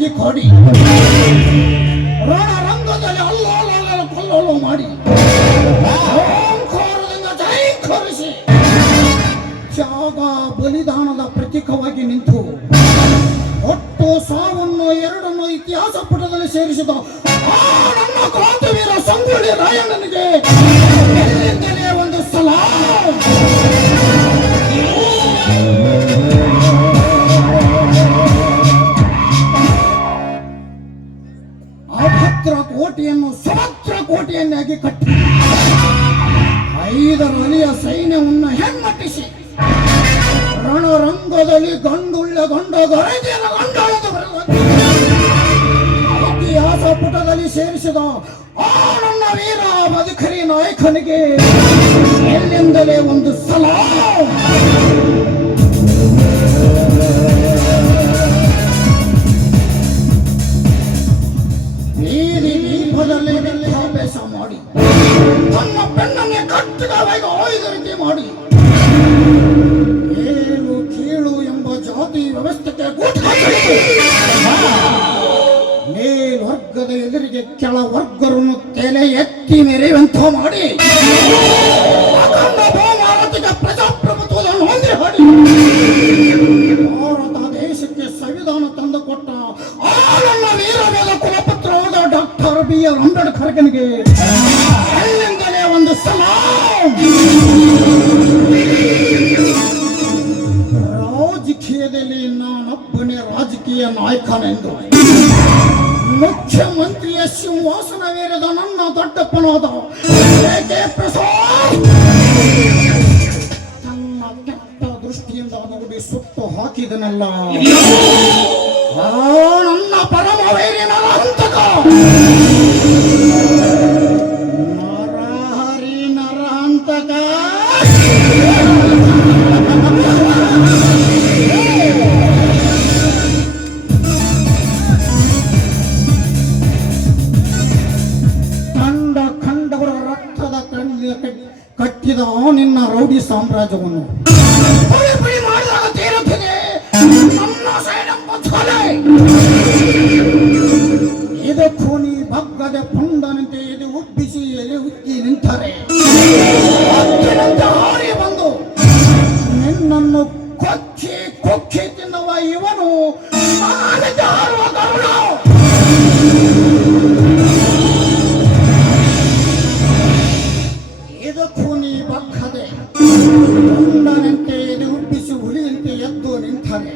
ನೆಗಿ ಕೊಡಿ ರಣರಂಗದಲ್ಲಿ ಅಲ್ಲೋಲ ಕೊಲ್ಲೋಲು ಮಾಡಿ ಓಂಕಾರದಿಂದ ಜೈಕರಿಸಿ ತ್ಯಾಗ ಬಲಿದಾನದ ಪ್ರತೀಕವಾಗಿ ನಿಂತು ಒಟ್ಟು ಸಾವನ್ನು ಎರಡನ್ನು ಇತಿಹಾಸ ಪುಟದಲ್ಲಿ ಸೇರಿಸಿದ ಆ ನನ್ನ ಕ್ರಾಂತಿವೀರ ಸಂಗೊಳ್ಳಿ ರಾಯಣ್ಣನಿಗೆ ಎಲ್ಲಿಂದಲೇ ಒಂದು ಸಲಾಮ್. ಅಭದ್ರ ಕೋಟೆಯನ್ನು ಸಮಗ್ರ ಕೋಟೆಯನ್ನಾಗಿ ಕಟ್ಟಿ 5 ಅಲಿಯ ಸೈನ್ಯವನ್ನು ಹೆಮ್ಮಟ್ಟಿಸಿ ರಣರಂಗದಲ್ಲಿ ಗಂಡುಳ್ಳ ಗಂಡ ಗರಜನ ಗಂಡಾಳದ ಇತಿಹಾಸ ಪುಟದಲ್ಲಿ ಸೇರಿಸಿದ ಆ ನನ್ನ ವೀರ ಮಧುಕರಿ ನಾಯಕನಿಗೆ ಎಲ್ಲಿಂದಲೇ ಒಂದು ಸಲಾಮ್. ಬೀದಿ ದೀಪದಲ್ಲಿ ವಿದ್ಯಾಭ್ಯಾಸ ಮಾಡಿ ತನ್ನ ಬೆನ್ನನ್ನೇ ಕಟ್ಟಡವಾಗಿ ಆಯ್ದ ರೀತಿ ಮಾಡಿ ಏಳು ಕೀಳು ಎಂಬ ಜಾತಿ ವ್ಯವಸ್ಥೆಗೆ ಮೇಲ್ವರ್ಗದ ಎದುರಿಗೆ ಕೆಳ ವರ್ಗರನ್ನು ತಲೆ ಎತ್ತಿ ಮೆರೆಯುವಂತ ಮಾಡಿ ಅಖಂಡ ಬಹುಮಾನತಿಕ ಪ್ರಜಾಪ್ರಭುತ್ವವನ್ನು ಹೊಂದಿ ಹಾಡಿ ಭಾರತ ದೇಶಕ್ಕೆ ಸಂವಿಧಾನ ತಂದುಕೊಟ್ಟ ಆ ನನ್ನ ವೀರವೇದ ಕುಲಪುತ್ರವಾದ ಡಾಕ್ಟರ್ BR ಅಂಬೇಡ್ಕರ್ಗೆ ಅಲ್ಲಿಂದಲೇ ಒಂದು ಸಲಾಮ್. ರಾಜಕೀಯದಲ್ಲಿ ನಾನೊಬ್ಬನೇ ರಾಜಕೀಯ ನಾಯಕನೆಂದು ಮುಖ್ಯಮಂತ್ರಿಯ ಸಿಂಹಾಸನವೇರಿದ ನನ್ನ ದೊಡ್ಡಪ್ಪನಾದ AK ಪ್ರಸಾದ್ ತನ್ನ ಕೆಟ್ಟ ದೃಷ್ಟಿಯಿಂದ ನೋಡಿ ಸುಟ್ಟು ಹಾಕಿದನಲ್ಲ ನನ್ನ ಪರಮ ವೈರಿನ ಹಂತಕ ನರಹರಿ ನರಹಂತಕ ಖಂಡವರ ರಕ್ತದ ಕಟ್ಟಿದ ನಿನ್ನ ರೌಡಿ ಸಾಮ್ರಾಜ್ಯವನ್ನು ಪುಡಿ ಮಾಡಿದಾಗ ತೀರುತ್ತದೆ ನನ್ನ ಸೈಡಪ್ಪ ಛಲೆ. ಇದಕ್ಕೂ ನೀ ಬಗ್ಗದ ಪುಂಡನಂತೆ ಇದು ಉಬ್ಬಿಸಿ ಎಲೆ ಉಕ್ಕಿ ನಿಂತರೆ ಹಾರಿ ಬಂದು ನಿನ್ನನ್ನು ಕೊಚ್ಚಿ ಕೊಚ್ಚಿ ತಿನ್ನುವ ಇವನು ಹಾರುವ ಗರುಡ. ಇದಕ್ಕೂ ನೀ ಬಗ್ಗದೆ ಪುಂಡನಂತೆ ಇದು ಉಬ್ಬಿಸಿ ಹುಲಿಯಂತೆ ಎದ್ದು ನಿಂತರೆ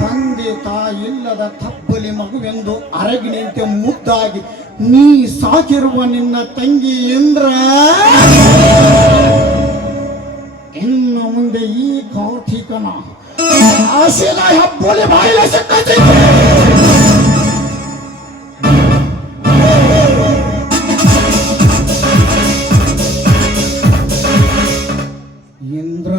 ತಂದೆ ತಾಯಿಲ್ಲದ ತಪ್ಪಲಿ ಮಗುವೆಂದು ಅರಗಿನಂತೆ ಮುದ್ದಾಗಿ ನೀ ಸಾಕಿರುವ ನಿನ್ನ ತಂಗಿ ಇಂದ್ರ ಇನ್ನು ಮುಂದೆ ಈ ಕಾರ್ತಿಕನ ಆಶೆದ ಹಬ್ಬಲಿ ಬಾಯಿಲ ಸಿಕ್ಕೈತೆ. ಇಂದ್ರ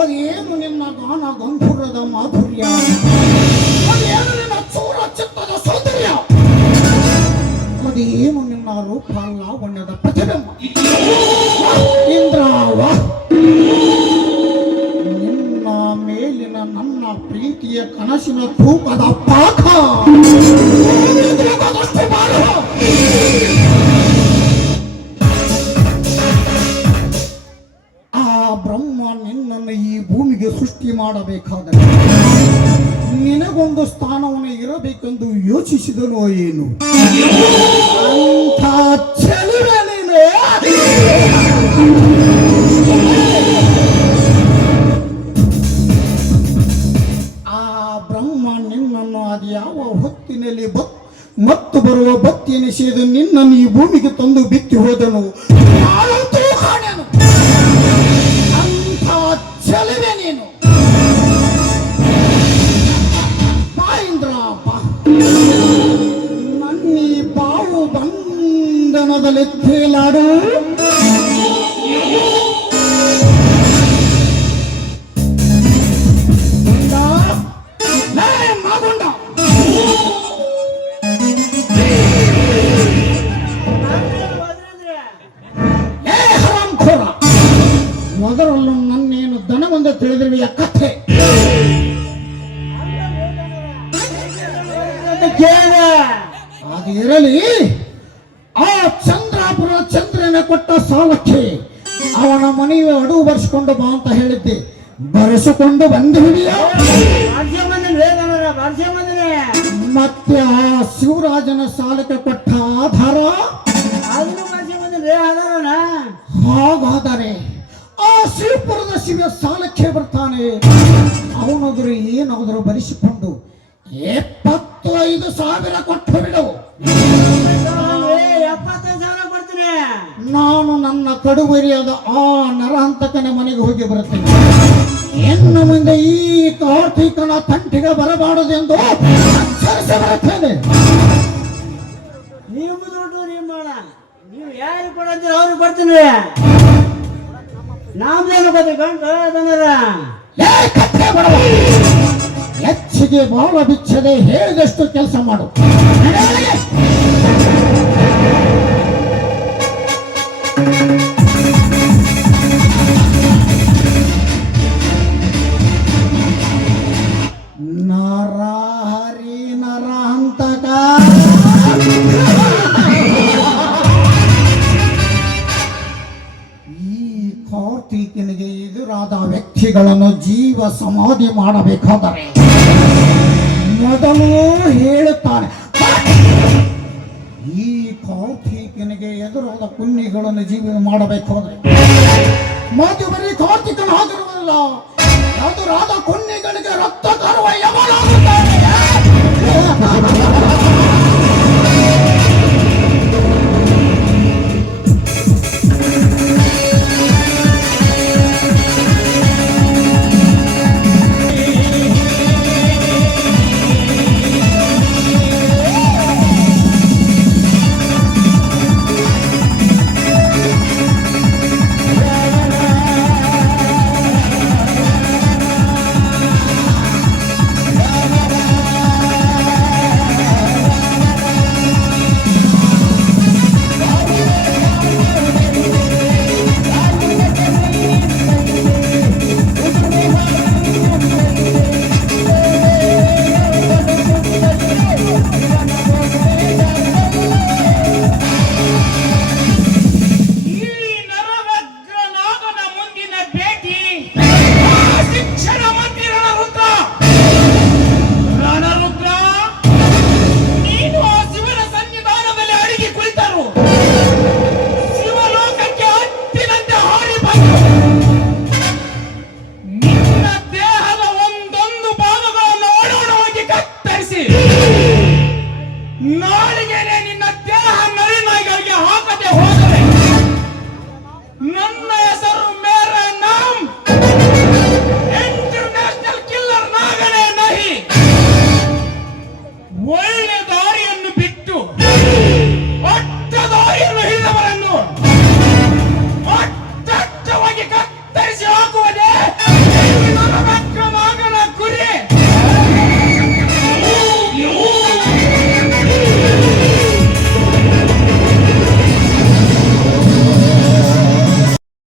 ಅದೇನು ನಿನ್ನ ಗಾನ ಗಂಭೀರದ ಮಾಧುರ್ಯ, ಅದೇನು ನಿನ್ನ ಚೂರ ಚಿತ್ತದ ಸೌಂದರ್ಯ, ಅದೇನು ನಿನ್ನ ರೂಪ ಲಾವಣ್ಯದ ಪ್ರತಿಬಿಂಬ. ಇಂದ್ರ ನಿನ್ನ ಮೇಲಿನ ನನ್ನ ಪ್ರೀತಿಯ ಕನಸಿನ ತೂಕದ ಪಾಕ ಆ ಬ್ರಹ್ಮ ನಿನ್ನನ್ನು ಈ ಭೂಮಿಗೆ ಸೃಷ್ಟಿ ಮಾಡಬೇಕಾದರೆ ನಿನಗೊಂದು ಸ್ಥಾನವನ್ನು ಇರಬೇಕೆಂದು ಯೋಚಿಸಿದನೋ ಏನು ಅಂತ ಚೆಲುವೆ ನೀನು. ಆ ಬ್ರಹ್ಮ ನಿನ್ನನ್ನು ಅದು ಯಾವ ಹೊತ್ತಿನಲ್ಲಿ ಮತ್ತು ಬರುವ ಬತ್ತಿ ಎನಿಸಿದ ನಿನ್ನನ್ನು ಈ ಭೂಮಿಗೆ ತಂದು ಬಿತ್ತಿ ಹೋದನು. ನಾನಂತೂ ಕಾಣೆನು ಅಂತ ಚೆಲುವೆ ನೀನು. ಬಾಯಿಂದ್ರ ನನ್ನೀ ಬಾವು ಬಂಧನದಲ್ಲಿ ತೇಲಾಡು. ಮಗುಂಡ ಅದರಲ್ಲೂ ನನ್ನೇನು ದನವೆಂದು ತಿಳಿದಿರುವೆಯ ಕಥೆ ಅದು ಇರಲಿ. ಆ ಚಂದ್ರಾಪುರ ಚಂದ್ರನ ಕೊಟ್ಟ ಸಾಲಕ್ಕೆ ಅವನ ಮನೆಯ ಅಡುವು ಬರ್ಸ್ಕೊಂಡು ಬಾ ಅಂತ ಹೇಳಿದ್ದೆ, ಬರೆಸಿಕೊಂಡು ಬಂದು ಹಿಡಿಯ. ಮತ್ತೆ ಆ ಶಿವರಾಜನ ಸಾಲಕ್ಕೆ ಕೊಟ್ಟ ಆಧಾರ, ಹಾಗಾದರೆ ಆ ಶಿವಪುರದ ಶಿವ ಸಾಲಕ್ಕೆ ಬರ್ತಾನೆ. ಅವನಾದರೂ ಏನಾದರೂ ಬರೆಸಿಕೊಂಡು 75,000 ಕೊಟ್ಟು ಬಿಡು. ನಾನು ನನ್ನ ಕಡುಬರಿಯಾದ ಆ ನರಹಂತಕನ ಮನೆಗೆ ಹೋಗಿ ಬರುತ್ತೇನೆ. ಇನ್ನು ಮುಂದೆ ಈ ಕಾರ್ತಿಕನ ತಂಟಿಗೆ ಬರಬಾರದೆಂದು ಎಚ್ಚರಿಸಿ ಬರುತ್ತೇನೆ. ನೀವು ದುಡ್ಡು ನೀವು ಯಾರು ಕೊಡಂತೀರ ಅವ್ರು ಬರ್ತೀನಿ. ನಾವೇನು ಹೆಚ್ಚಿಗೆ ಬಾಳ ಬಿಚ್ಚದೆ ಹೇಳಿದಷ್ಟು ಕೆಲಸ ಮಾಡು. ನರ ಹರಿ ನರ ಹಂತಕ ಈ ಕಾರ್ತಿಕನಿಗೆ ಎದುರಾದ ವ್ಯಕ್ತಿಗಳನ್ನು ಜೀವ ಸಮಾಧಿ ಮಾಡಬೇಕಾದರೆ ಮೊದಲು ಹೇಳುತ್ತಾನೆ, ಈ ಕಾರ್ತಿಕನಿಗೆ ಎದುರಾದ ಪುಣ್ಯಗಳನ್ನು ಜೀವ ಮಾಡಬೇಕಾದ್ರೆ ಮಾತು ಬರೀ ಕಾರ್ತಿಕನ ಆಗಿರುವುದಿಲ್ಲ, ಎದುರಾದ ಪುಣ್ಯಗಳಿಗೆ ರಕ್ತ ತರುವ ಯಮನಾಗುತ್ತಾನೆ.